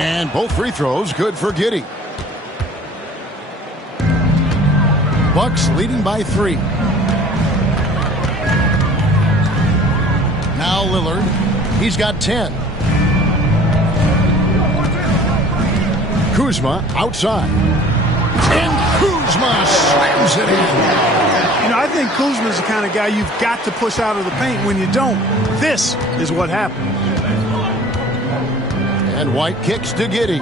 And both free throws good for Giddey. Bucks leading by 3. Now Lillard. He's got 10. Kuzma outside. And Kuzma slams it in. You know, I think Kuzma's the kind of guy you've got to push out of the paint. When you don't, this is what happens. And White kicks to Giddey.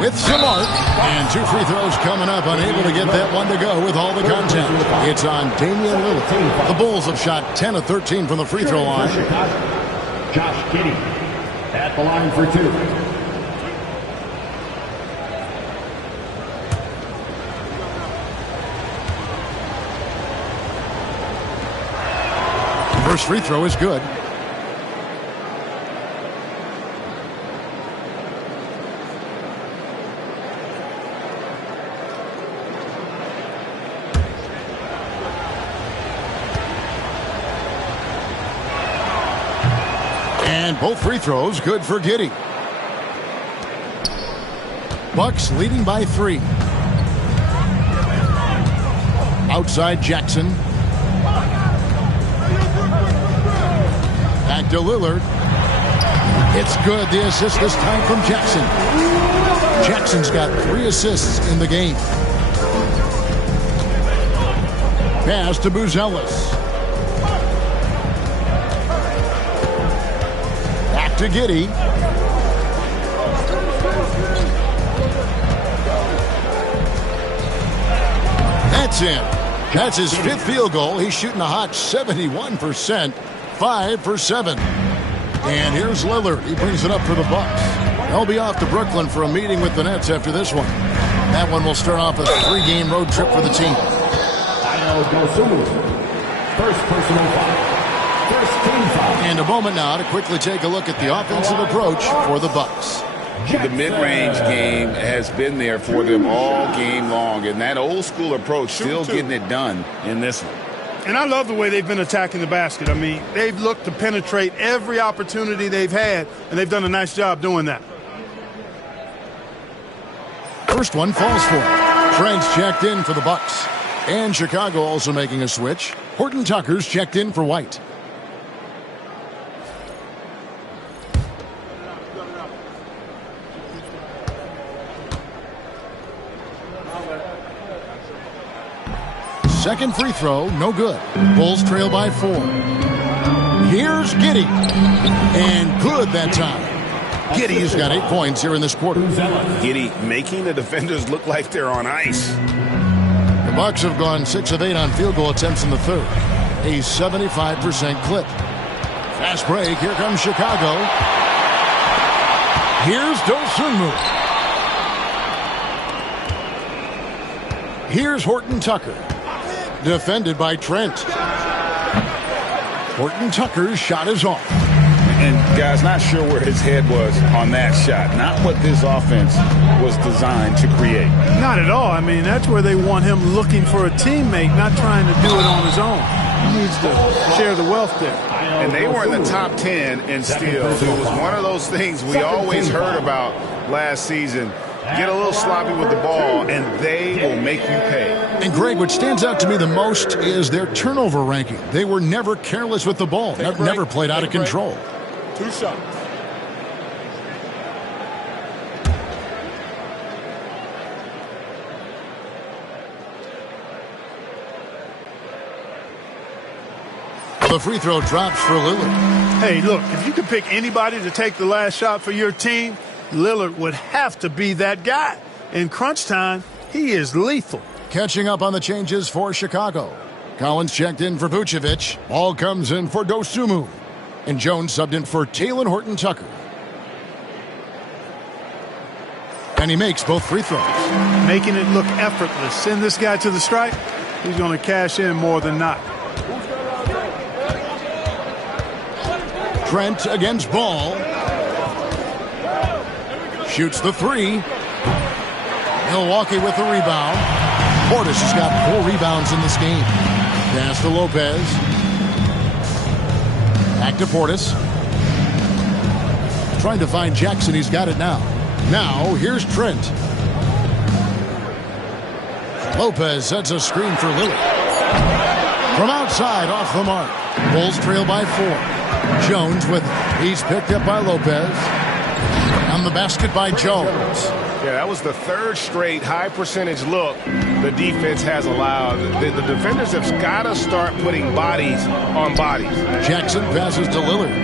With some arc. And 2 free throws coming up. Unable to get that one to go with all the contact. It's on Damian Lillard. The Bulls have shot 10 of 13 from the free throw line. Josh Giddey at the line for 2. First free throw is good. And both free throws good for Giddey. Bucks leading by 3. Outside Jackson. Back to Lillard. It's good. The assist this time from Jackson. Jackson's got 3 assists in the game. Pass to Buzelis. Back to Giddey. That's in. That's his 5th field goal. He's shooting a hot 71%, 5 for 7. And here's Lillard. He brings it up for the Bucks. They'll be off to Brooklyn for a meeting with the Nets after this one. That one will start off a 3-game road trip for the team. First personal foul. First team foul. And a moment now to quickly take a look at the offensive approach for the Bucks. The mid-range game has been there for them all game long, and that old-school approach still getting it done in this one. And I love the way they've been attacking the basket. I mean, they've looked to penetrate every opportunity they've had, and they've done a nice job doing that. First one falls for him. Trent's checked in for the Bucks. And Chicago also making a switch. Horton Tucker's checked in for White. Second free throw, no good. Bulls trail by 4. Here's Giddey. And good that time. Giddey's got 8 points here in this quarter. Giddey making the defenders look like they're on ice. The Bucks have gone 6 of 8 on field goal attempts in the third. A 75% clip. Fast break. Here comes Chicago. Here's Dosunmu. Here's Horton Tucker. Defended by Trent. Horton Tucker's shot is off. And, guys, not sure where his head was on that shot. Not what this offense was designed to create. Not at all. I mean, that's where they want him looking for a teammate, not trying to do it on his own. He needs to share the wealth there. And they were in the top 10 in steals. It was one of those things we always heard about last season. Get a little sloppy with the ball, and they will make you pay. And, Greg, what stands out to me the most is their turnover ranking. They were never careless with the ball. Never played out of control. 2 shots. The free throw drops for Lillard. Hey, look, if you could pick anybody to take the last shot for your team, Lillard would have to be that guy. In crunch time, he is lethal. Catching up on the changes for Chicago. Collins checked in for Vucevic. Ball comes in for Dosunmu. And Jones subbed in for Talen Horton Tucker. And he makes both free throws. Making it look effortless. Send this guy to the stripe. He's going to cash in more than not. Trent against Ball. Shoots the 3. Milwaukee with the rebound. Portis has got 4 rebounds in this game. Pass to Lopez. Back to Portis. Trying to find Jackson. He's got it now. Now, here's Trent. Lopez sets a screen for Lillard. From outside, off the mark. Bulls trail by 4. Jones with it. He's picked up by Lopez. On the basket by Jones. Yeah, that was the 3rd straight high percentage look the defense has allowed. The defenders have got to start putting bodies on bodies. Jackson passes to Lillard.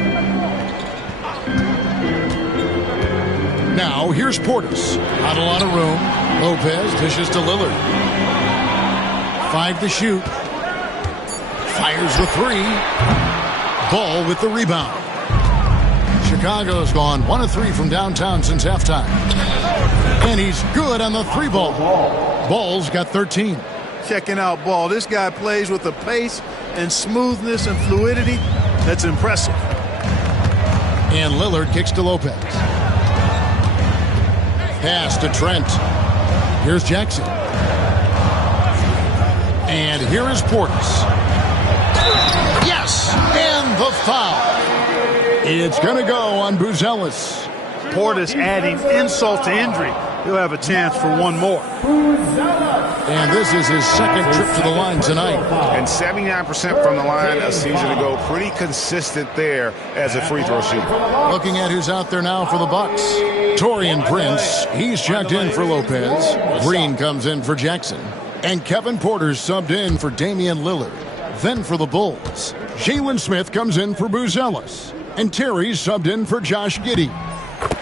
Now, here's Portis. Not a lot of room. Lopez dishes to Lillard. 5 to shoot. Fires the 3. Ball with the rebound. Chicago's gone 1 of 3 from downtown since halftime. And he's good on the 3-ball. Ball's got 13. Checking out Ball. This guy plays with a pace and smoothness and fluidity that's impressive. And Lillard kicks to Lopez. Pass to Trent. Here's Jackson. And here is Portis. Yes! And the foul. It's going to go on Buzelis. Portis adding insult to injury. he'll have a chance for one more. And this is his second trip to the line tonight. And 79% from the line a season ago. Pretty consistent there as a free throw shooter. Looking at who's out there now for the Bucks. Taurean Prince, he's checked in for Lopez. Green comes in for Jackson. And Kevin Porter subbed in for Damian Lillard. Then for the Bulls, Jalen Smith comes in for Buzelis. And Terry subbed in for Josh Giddey.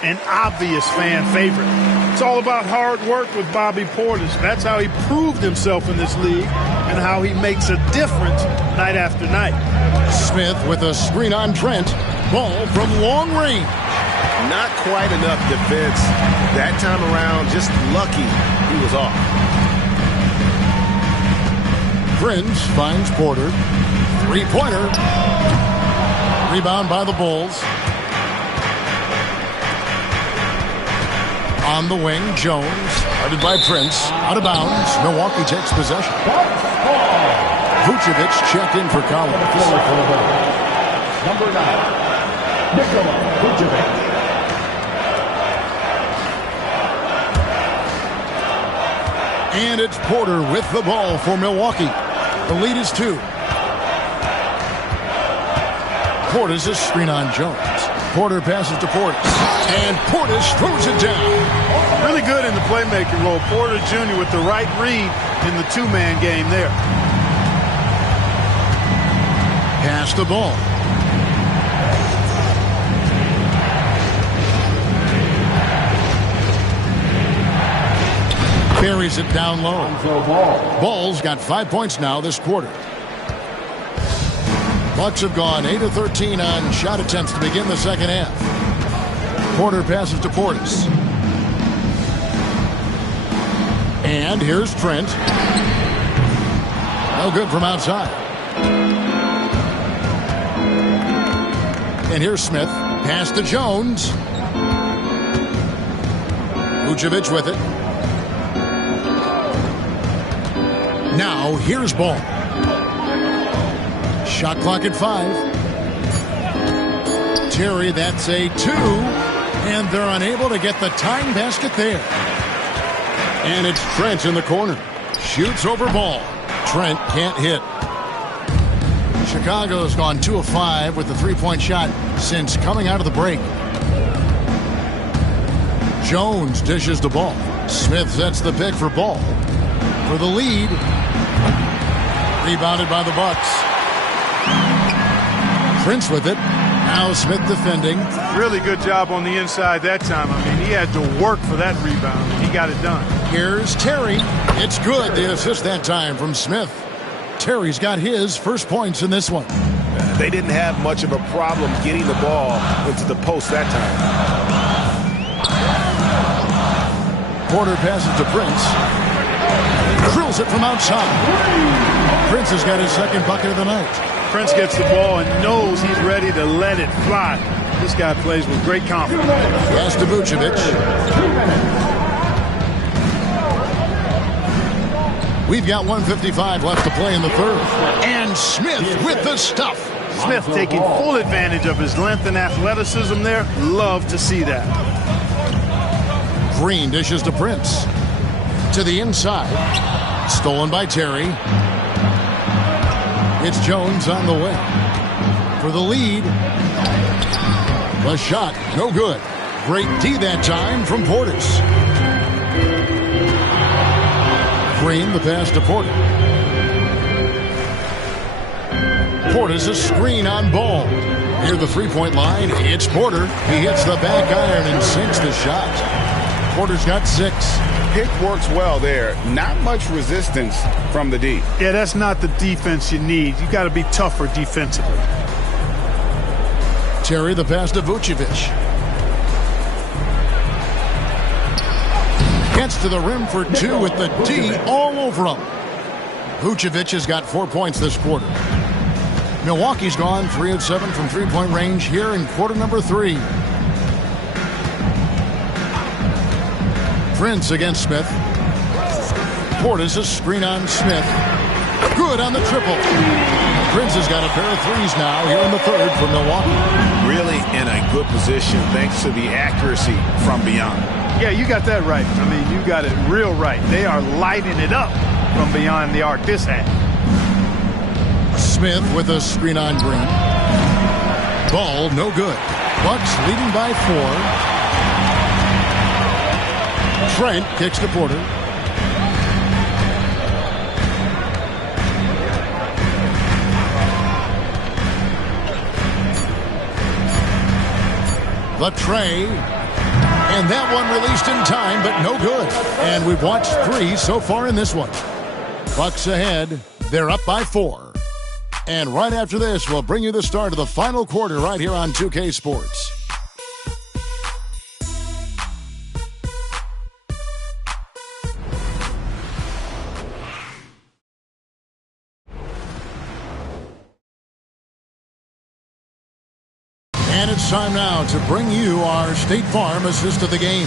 An obvious fan favorite. It's all about hard work with Bobby Portis. That's how he proved himself in this league and how he makes a difference night after night. Smith with a screen on Trent. Ball from long range. Not quite enough defense that time around. Just lucky he was off. Prince finds Porter. Three-pointer. Rebound by the Bulls. On the wing, Jones. Guarded by Prince. Out of bounds. Milwaukee takes possession. Vucevic checked in for Collins. Number 9, Nikola Vucevic. And it's Porter with the ball for Milwaukee. The lead is 2. Portis a screen on Jones. Porter passes to Portis. And Portis throws it down. Really good in the playmaking role. Porter Jr. with the right read in the two-man game there. Pass the ball. Carries it down low. Ball's got 5 points now this quarter. Bucks have gone 8 of 13 on shot attempts to begin the second half. Porter passes to Portis. And here's Trent. No good from outside. And here's Smith. Pass to Jones. Vucevic with it. Now, here's Ball. Shot clock at 5. Terry, that's a 2. And they're unable to get the tying basket there. And it's Trent in the corner. Shoots over Ball. Trent can't hit. Chicago's gone 2 of 5 with the three-point shot since coming out of the break. Jones dishes the ball. Smith sets the pick for Ball. For the lead. Rebounded by the Bucks. Prince with it. Now Smith defending. Really good job on the inside that time. I mean, he had to work for that rebound, and he got it done. Here's Terry. It's good. The assist that time from Smith. Terry's got his first points in this one. They didn't have much of a problem getting the ball into the post that time. Porter passes to Prince. Drills it from outside. Prince has got his second bucket of the night. Prince gets the ball and knows he's ready to let it fly. This guy plays with great confidence. Pass to Vucevic. We've got 1:55 left to play in the third. And Smith with the stuff. Smith taking full advantage of his length and athleticism there. Love to see that. Green dishes to Prince. To the inside. Stolen by Terry. It's Jones on the way. For the lead. The shot, no good. Great D that time from Portis. Green, the pass to Porter. Portis a screen on Ball. Near the three-point line, it's Porter. He hits the back iron and sinks the shot. Porter's got 6. Pick works well there. Not much resistance from the D. Yeah, that's not the defense you need. You got to be tougher defensively. Terry, the pass to Vucevic. Gets to the rim for 2 with the D all over him. Vucevic has got 4 points this quarter. Milwaukee's gone 3 of 7 from three-point range here in quarter number 3. Prince against Smith. Portis a screen on Smith. Good on the triple. Prince has got a pair of threes now here in the third for Milwaukee. Really in a good position thanks to the accuracy from beyond. Yeah, you got that right. I mean, you got it real right. They are lighting it up from beyond the arc this half. Smith with a screen on Green. Ball no good. Bucks leading by 4. Trent kicks to Porter. The tray. And that one released in time, but no good. And we've watched 3 so far in this one. Bucks ahead. They're up by 4. And right after this, we'll bring you the start of the final quarter right here on 2K Sports. And it's time now to bring you our State Farm assist of the game.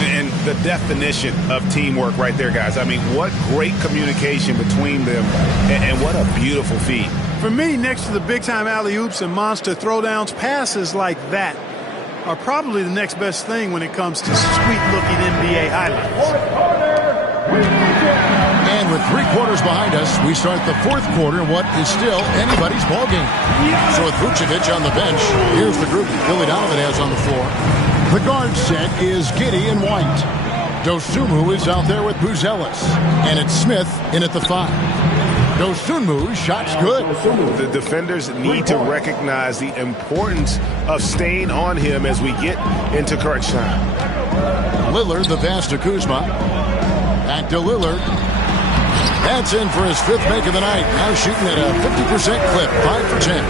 And the definition of teamwork right there, guys. I mean, what great communication between them, and what a beautiful feed. For me, next to the big-time alley-oops and monster throwdowns, passes like that are probably the next best thing when it comes to sweet-looking NBA highlights. And with 3 quarters behind us, we start the 4th quarter, what is still anybody's ballgame. So with Vucevic on the bench, here's the group Billy Donovan has on the floor. The guard set is Giddey and White. Dosunmu is out there with Buzelis. And it's Smith in at the 5. Dosunmu's shot's good. The defenders need to recognize the importance of staying on him as we get into crunch time. Lillard, the pass to Kuzma. Back to Lillard. That's in for his 5th make of the night. Now shooting at a 50% clip, 5 for 10.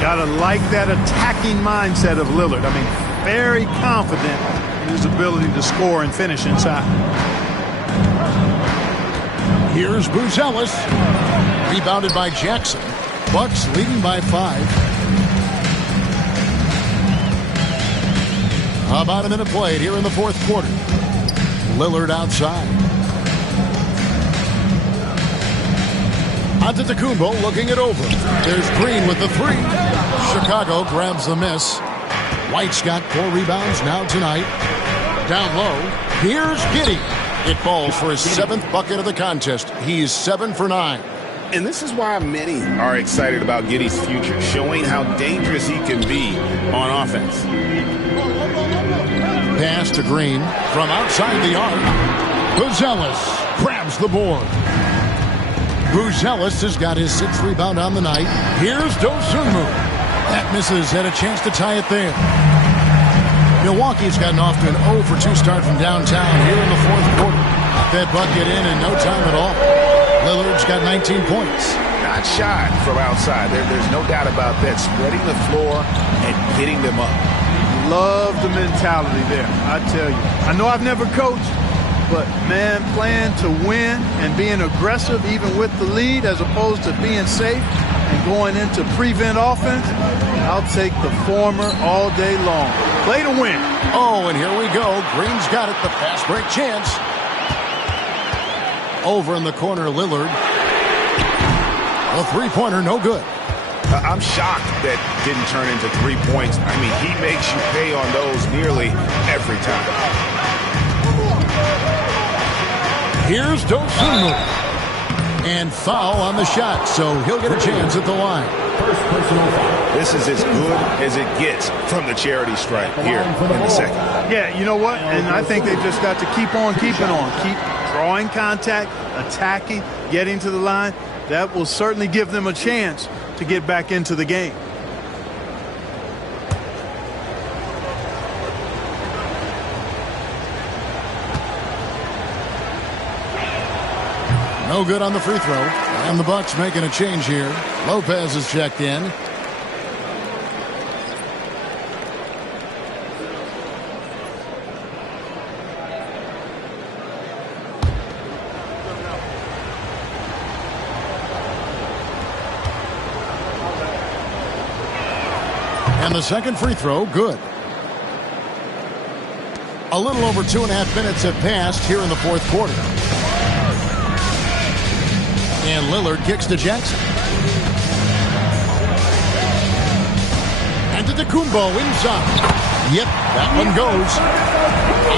Gotta like that attacking mindset of Lillard. I mean, very confident in his ability to score and finish inside. Here's Buzelis. Rebounded by Jackson. Bucks leading by 5. About a minute played here in the 4th quarter. Lillard outside. Antetokounmpo looking it over. There's Green with the 3. Chicago grabs the miss. White's got 4 rebounds now tonight. Down low. Here's Giddey. It falls for his 7th bucket of the contest. He's 7 for 9. And this is why many are excited about Giddey's future, showing how dangerous he can be on offense. Pass to Green from outside the arc. Buzelis grabs the board. Buzelis has got his 6th rebound on the night. Here's Dosunmu. That misses, had a chance to tie it there. Milwaukee's gotten off to an 0 for 2 start from downtown here in the 4th quarter. That bucket in no time at all. Lillard's got 19 points. Not shy from outside. There's no doubt about that. Spreading the floor and getting them up. Love the mentality there, I tell you. I know I've never coached, but, man, playing to win and being aggressive even with the lead as opposed to being safe and going into prevent offense, I'll take the former all day long. Play to win. Oh, and here we go. Green's got it. The fast break chance. Over in the corner, Lillard. A 3-pointer, no good. I'm shocked that didn't turn into 3 points. I mean, he makes you pay on those nearly every time. Here's Dosunmu. And foul on the shot, so he'll get a chance at the line. First personal foul. This is as good as it gets from the charity stripe here in the 2nd. Yeah, you know what? And I think they've just got to keep on keeping on. Keep drawing contact, attacking, getting to the line. That will certainly give them a chance to get back into the game. No good on the free throw. And the Bucks making a change here. Lopez is checked in. And the 2nd free throw, good. A little over 2.5 minutes have passed here in the 4th quarter. And Lillard kicks to Jackson. Antetokounmpo inside. Yep, that one goes.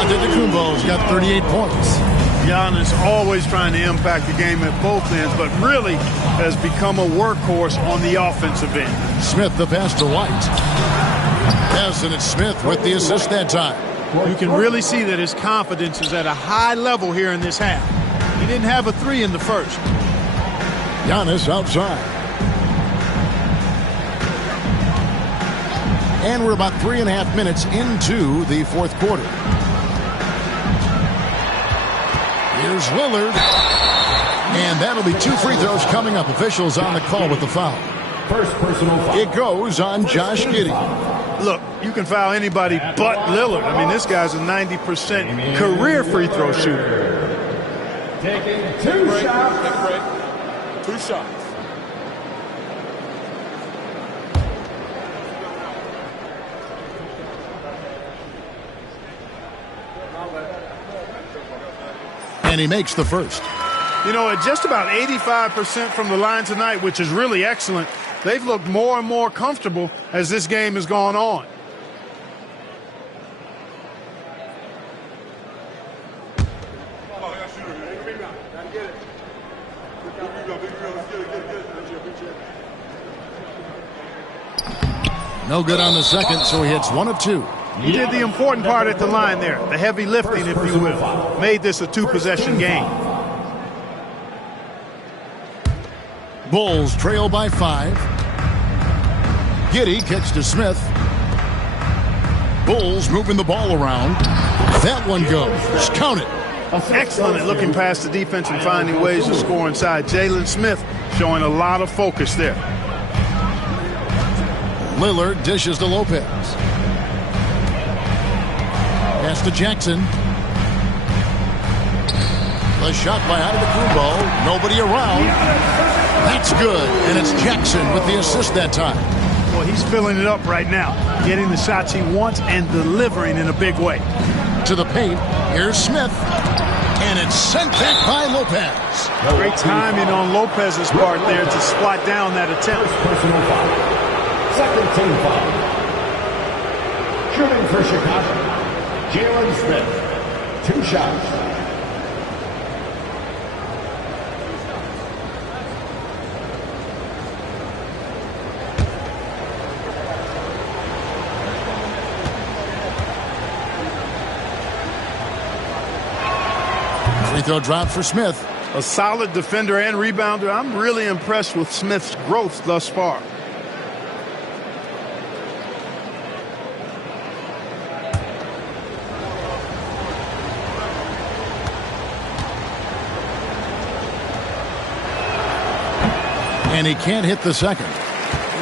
Antetokounmpo's got 38 points. Giannis always trying to impact the game at both ends, but really has become a workhorse on the offensive end. Smith the pass to White. And it's Smith with the assist that time. You can really see that his confidence is at a high level here in this half. He didn't have a three in the first. Giannis outside. And we're about 3.5 minutes into the fourth quarter. Here's Lillard. And that'll be 2 free throws coming up. Officials on the call with the foul. First personal foul. It goes on Josh Giddey. Look, you can foul anybody but Lillard. I mean, this guy's a 90% career free throw shooter. Taking 2 shots. Take a break. 2 shots. And he makes the first. You know, at just about 85% from the line tonight, which is really excellent, they've looked more and more comfortable as this game has gone on. No good on the second, so he hits 1 of 2. He did the important part at the line there, the heavy lifting, if you will. Made this a 2-possession game. Bulls trail by 5. Giddey kicks to Smith. Bulls moving the ball around. That one goes. Count it. Excellent at looking past the defense and finding ways to score inside. Jalen Smith showing a lot of focus there. Lillard dishes to Lopez. Pass to Jackson. The shot by Antetokounmpo. Nobody around. That's good. And it's Jackson with the assist that time. Well, he's filling it up right now. Getting the shots he wants and delivering in a big way. To the paint. Here's Smith. And it's sent back by Lopez. Great timing on Lopez's part there to squat down that attempt. Personal foul. Second team foul. Shooting for Chicago, Jalen Smith. 2 shots. Free throw drop for Smith. A solid defender and rebounder. I'm really impressed with Smith's growth thus far. And he can't hit the second.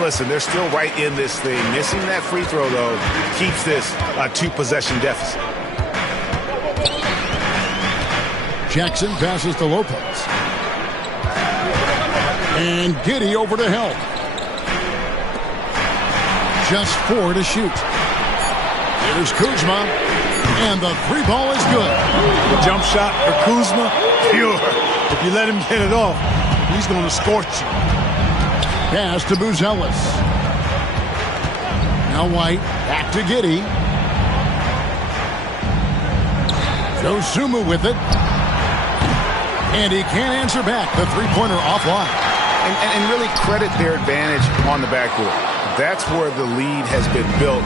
Listen, they're still right in this thing. Missing that free throw, though, keeps this a 2-possession deficit. Jackson passes to Lopez. And Giddey over to help. Just 4 to shoot. Here's Kuzma. And the 3 ball is good. The jump shot for Kuzma, pure. If you let him get it off, he's going to scorch you. Pass to Buzelis. Now White. Back to Giddey. Dosunmu with it. And he can't answer back. The 3-pointer offline. And really credit their advantage on the backcourt. That's where the lead has been built,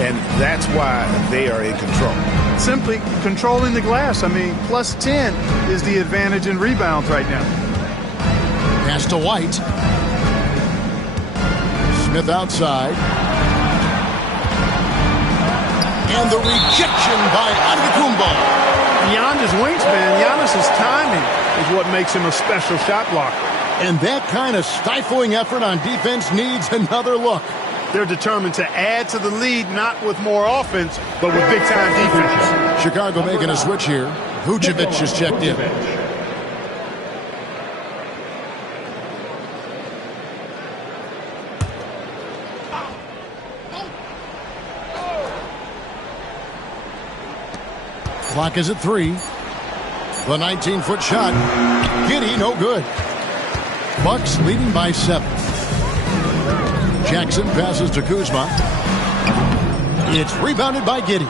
and that's why they are in control. Simply controlling the glass. I mean, plus 10 is the advantage in rebounds right now. Pass to White. Smith outside. And the rejection by Antetokounmpo. Beyond his wingspan, Giannis's timing is what makes him a special shot blocker. And that kind of stifling effort on defense needs another look. They're determined to add to the lead, not with more offense, but with big-time defense. Chicago making a switch here. Vucevic is checked in. Clock is at 3. The 19-foot shot. Giddey, no good. Bucks leading by 7. Jackson passes to Kuzma. It's rebounded by Giddey.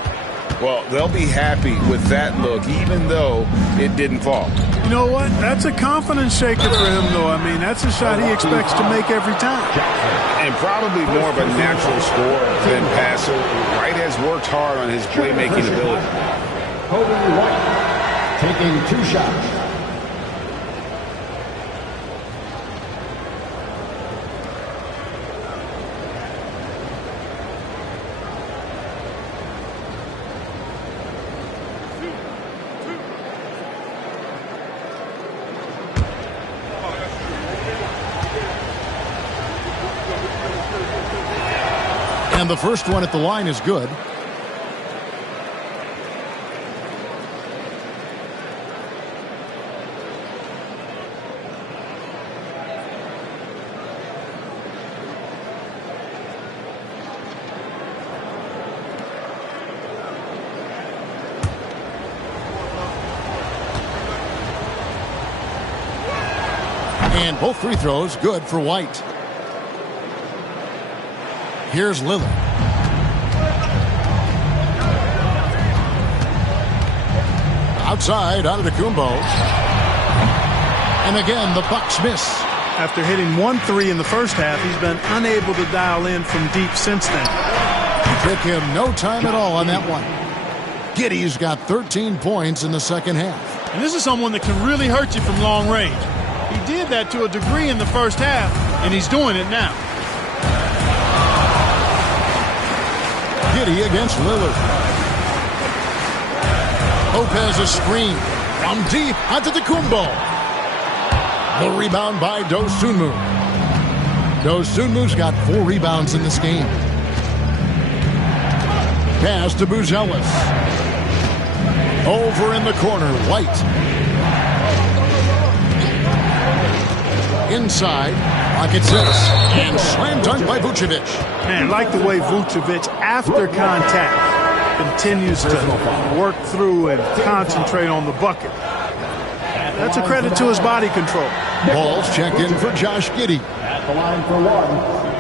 Well, they'll be happy with that look, even though it didn't fall. You know what? That's a confidence shaker for him, though. I mean, that's a shot he expects to make every time. And probably more of a natural scorer than passer. White has worked hard on his playmaking ability. Kobe White taking 2 shots. And the first one at the line is good. And both free throws good for White. Here's Lillard. Outside, Antetokounmpo. And again, the Bucks miss. After hitting 1 3 in the first half, he's been unable to dial in from deep since then. Took him no time at all on that one. Giddey's got 13 points in the second half. And this is someone that can really hurt you from long range. He did that to a degree in the first half, and he's doing it now. Giddey against Lillard. Lopez a screen from deep Antetokounmpo. The rebound by Dosunmu. Dosunmu's got 4 rebounds in this game. Pass to Buzelis. Over in the corner, White. Inside, pocket 6, and slam dunk by Vucevic. Man, like the way Vucevic, after contact, continues to work through and concentrate on the bucket. That's a credit to his body control. Balls check in for Josh Giddey. At the line for 1.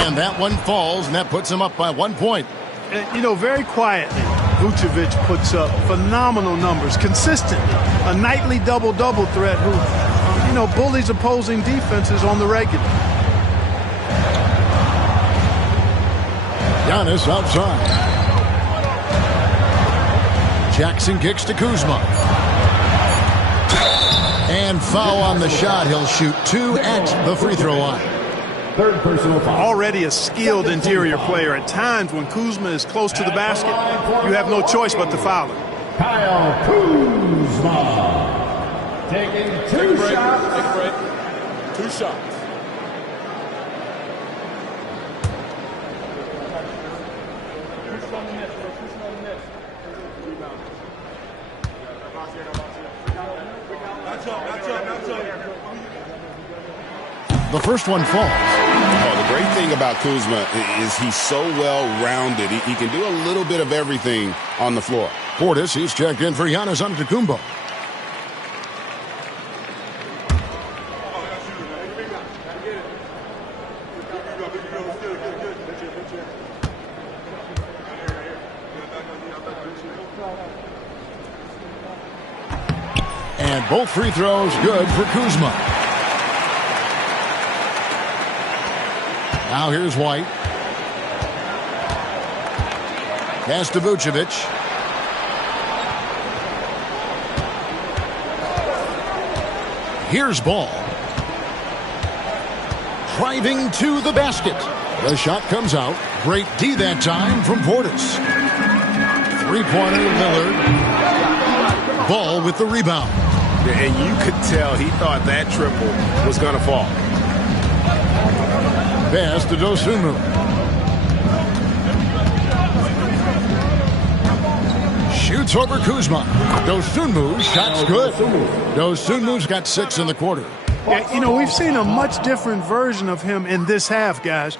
And that one falls, and that puts him up by 1 point. And, you know, very quietly, Vucevic puts up phenomenal numbers consistently. A nightly double-double threat who, you know, bullies opposing defenses on the regular. Giannis outside. Jackson kicks to Kuzma. And foul on the shot. He'll shoot 2 at the free throw line. Third personal foul. Already a skilled interior player. At times when Kuzma is close to the basket, you have no choice but to foul him. Kyle Kuzma taking 2 shots. Take a break. 2 shots. The first one falls. Oh, the great thing about Kuzma is he's so well-rounded. He can do a little bit of everything on the floor. Portis, he's checked in for Giannis Antetokounmpo. And both free throws good for Kuzma. Now here's White. Pass to Vucevic. Here's Ball. Driving to the basket. The shot comes out. Great D that time from Portis. Three-pointer, Lillard. Ball with the rebound. And you could tell he thought that triple was going to fall. Pass to Dosunmu. Shoots over Kuzma. Dosunmu's shot's good. Dosunmu's got 6 in the quarter. Yeah, you know, we've seen a much different version of him in this half, guys.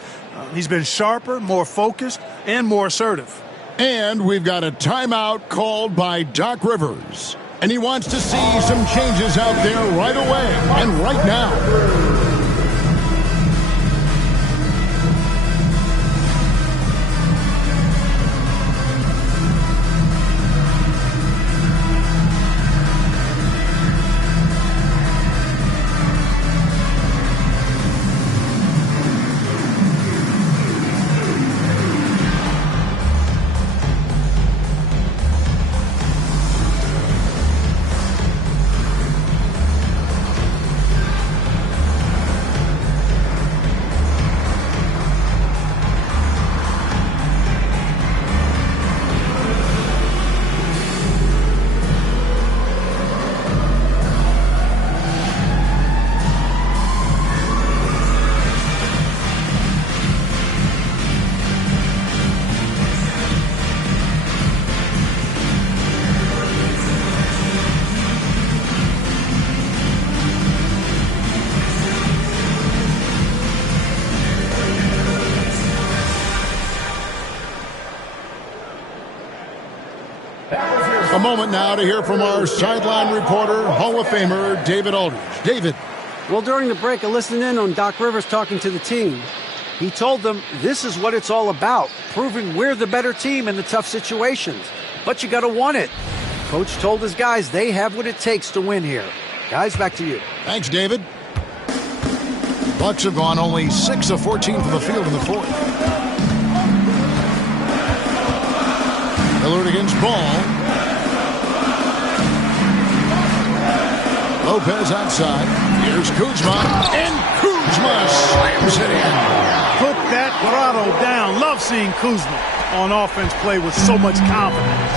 He's been sharper, more focused, and more assertive. And we've got a timeout called by Doc Rivers. And he wants to see some changes out there right away and right now. A moment now to hear from our sideline reporter, Hall of Famer David Aldridge. David. Well, during the break, I listened in on Doc Rivers talking to the team. He told them this is what it's all about, proving we're the better team in the tough situations. But you got to want it. Coach told his guys they have what it takes to win here. Guys, back to you. Thanks, David. Bucks have gone only 6 of 14 from the field in the fourth. Lillard against Ball. Lopez outside. Here's Kuzma. And Kuzma slams it in. Put that throttle down. Love seeing Kuzma on offense play with so much confidence.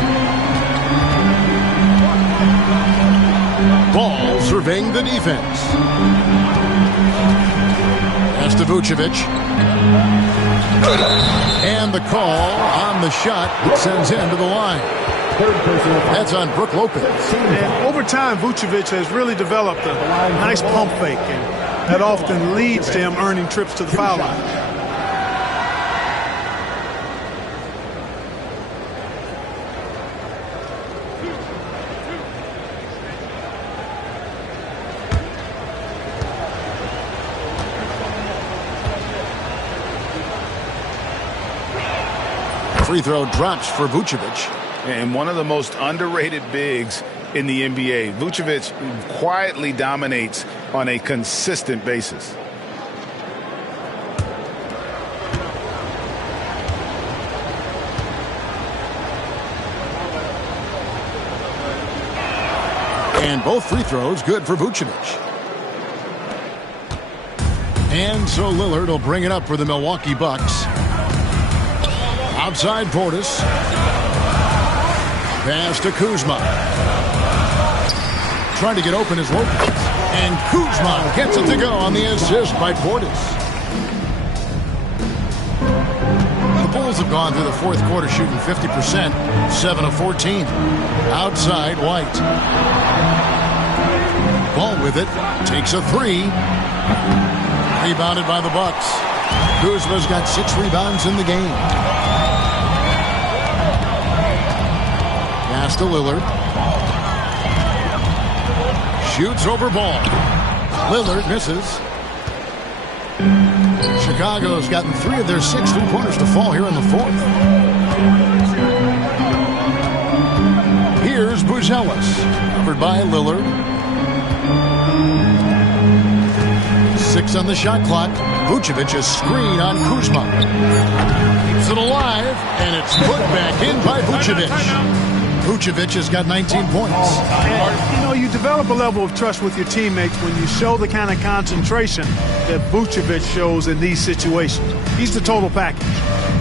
Ball surveying the defense. Pass to Vucevic. And the call on the shot that sends him to the line. That's on Brook Lopez. And over time, Vucevic has really developed a nice pump fake, and that often leads to him earning trips to the foul line. Free throw drops for Vucevic. And one of the most underrated bigs in the NBA. Vucevic quietly dominates on a consistent basis. And both free throws good for Vucevic. And so Lillard will bring it up for the Milwaukee Bucks. Outside Portis. Pass to Kuzma. Trying to get open is Lopez. And Kuzma gets it to go on the assist by Portis. The Bulls have gone through the fourth quarter shooting 50%, 7 of 14. Outside White. Ball with it. Takes a three. Rebounded by the Bucks. Kuzma's got 6 rebounds in the game. Pass to Lillard. Shoots over Ball. Lillard misses. Chicago's gotten 3 of their 6 3-pointers to fall here in the fourth. Here's Buzelis. Covered by Lillard. 6 on the shot clock. Vucevic a screen on Kuzma. Keeps it alive, and it's put back in by Vucevic. Vucevic has got 19 points. And, you know, you develop a level of trust with your teammates when you show the kind of concentration that Vucevic shows in these situations. He's the total package.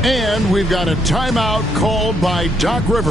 And we've got a timeout called by Doc Rivers.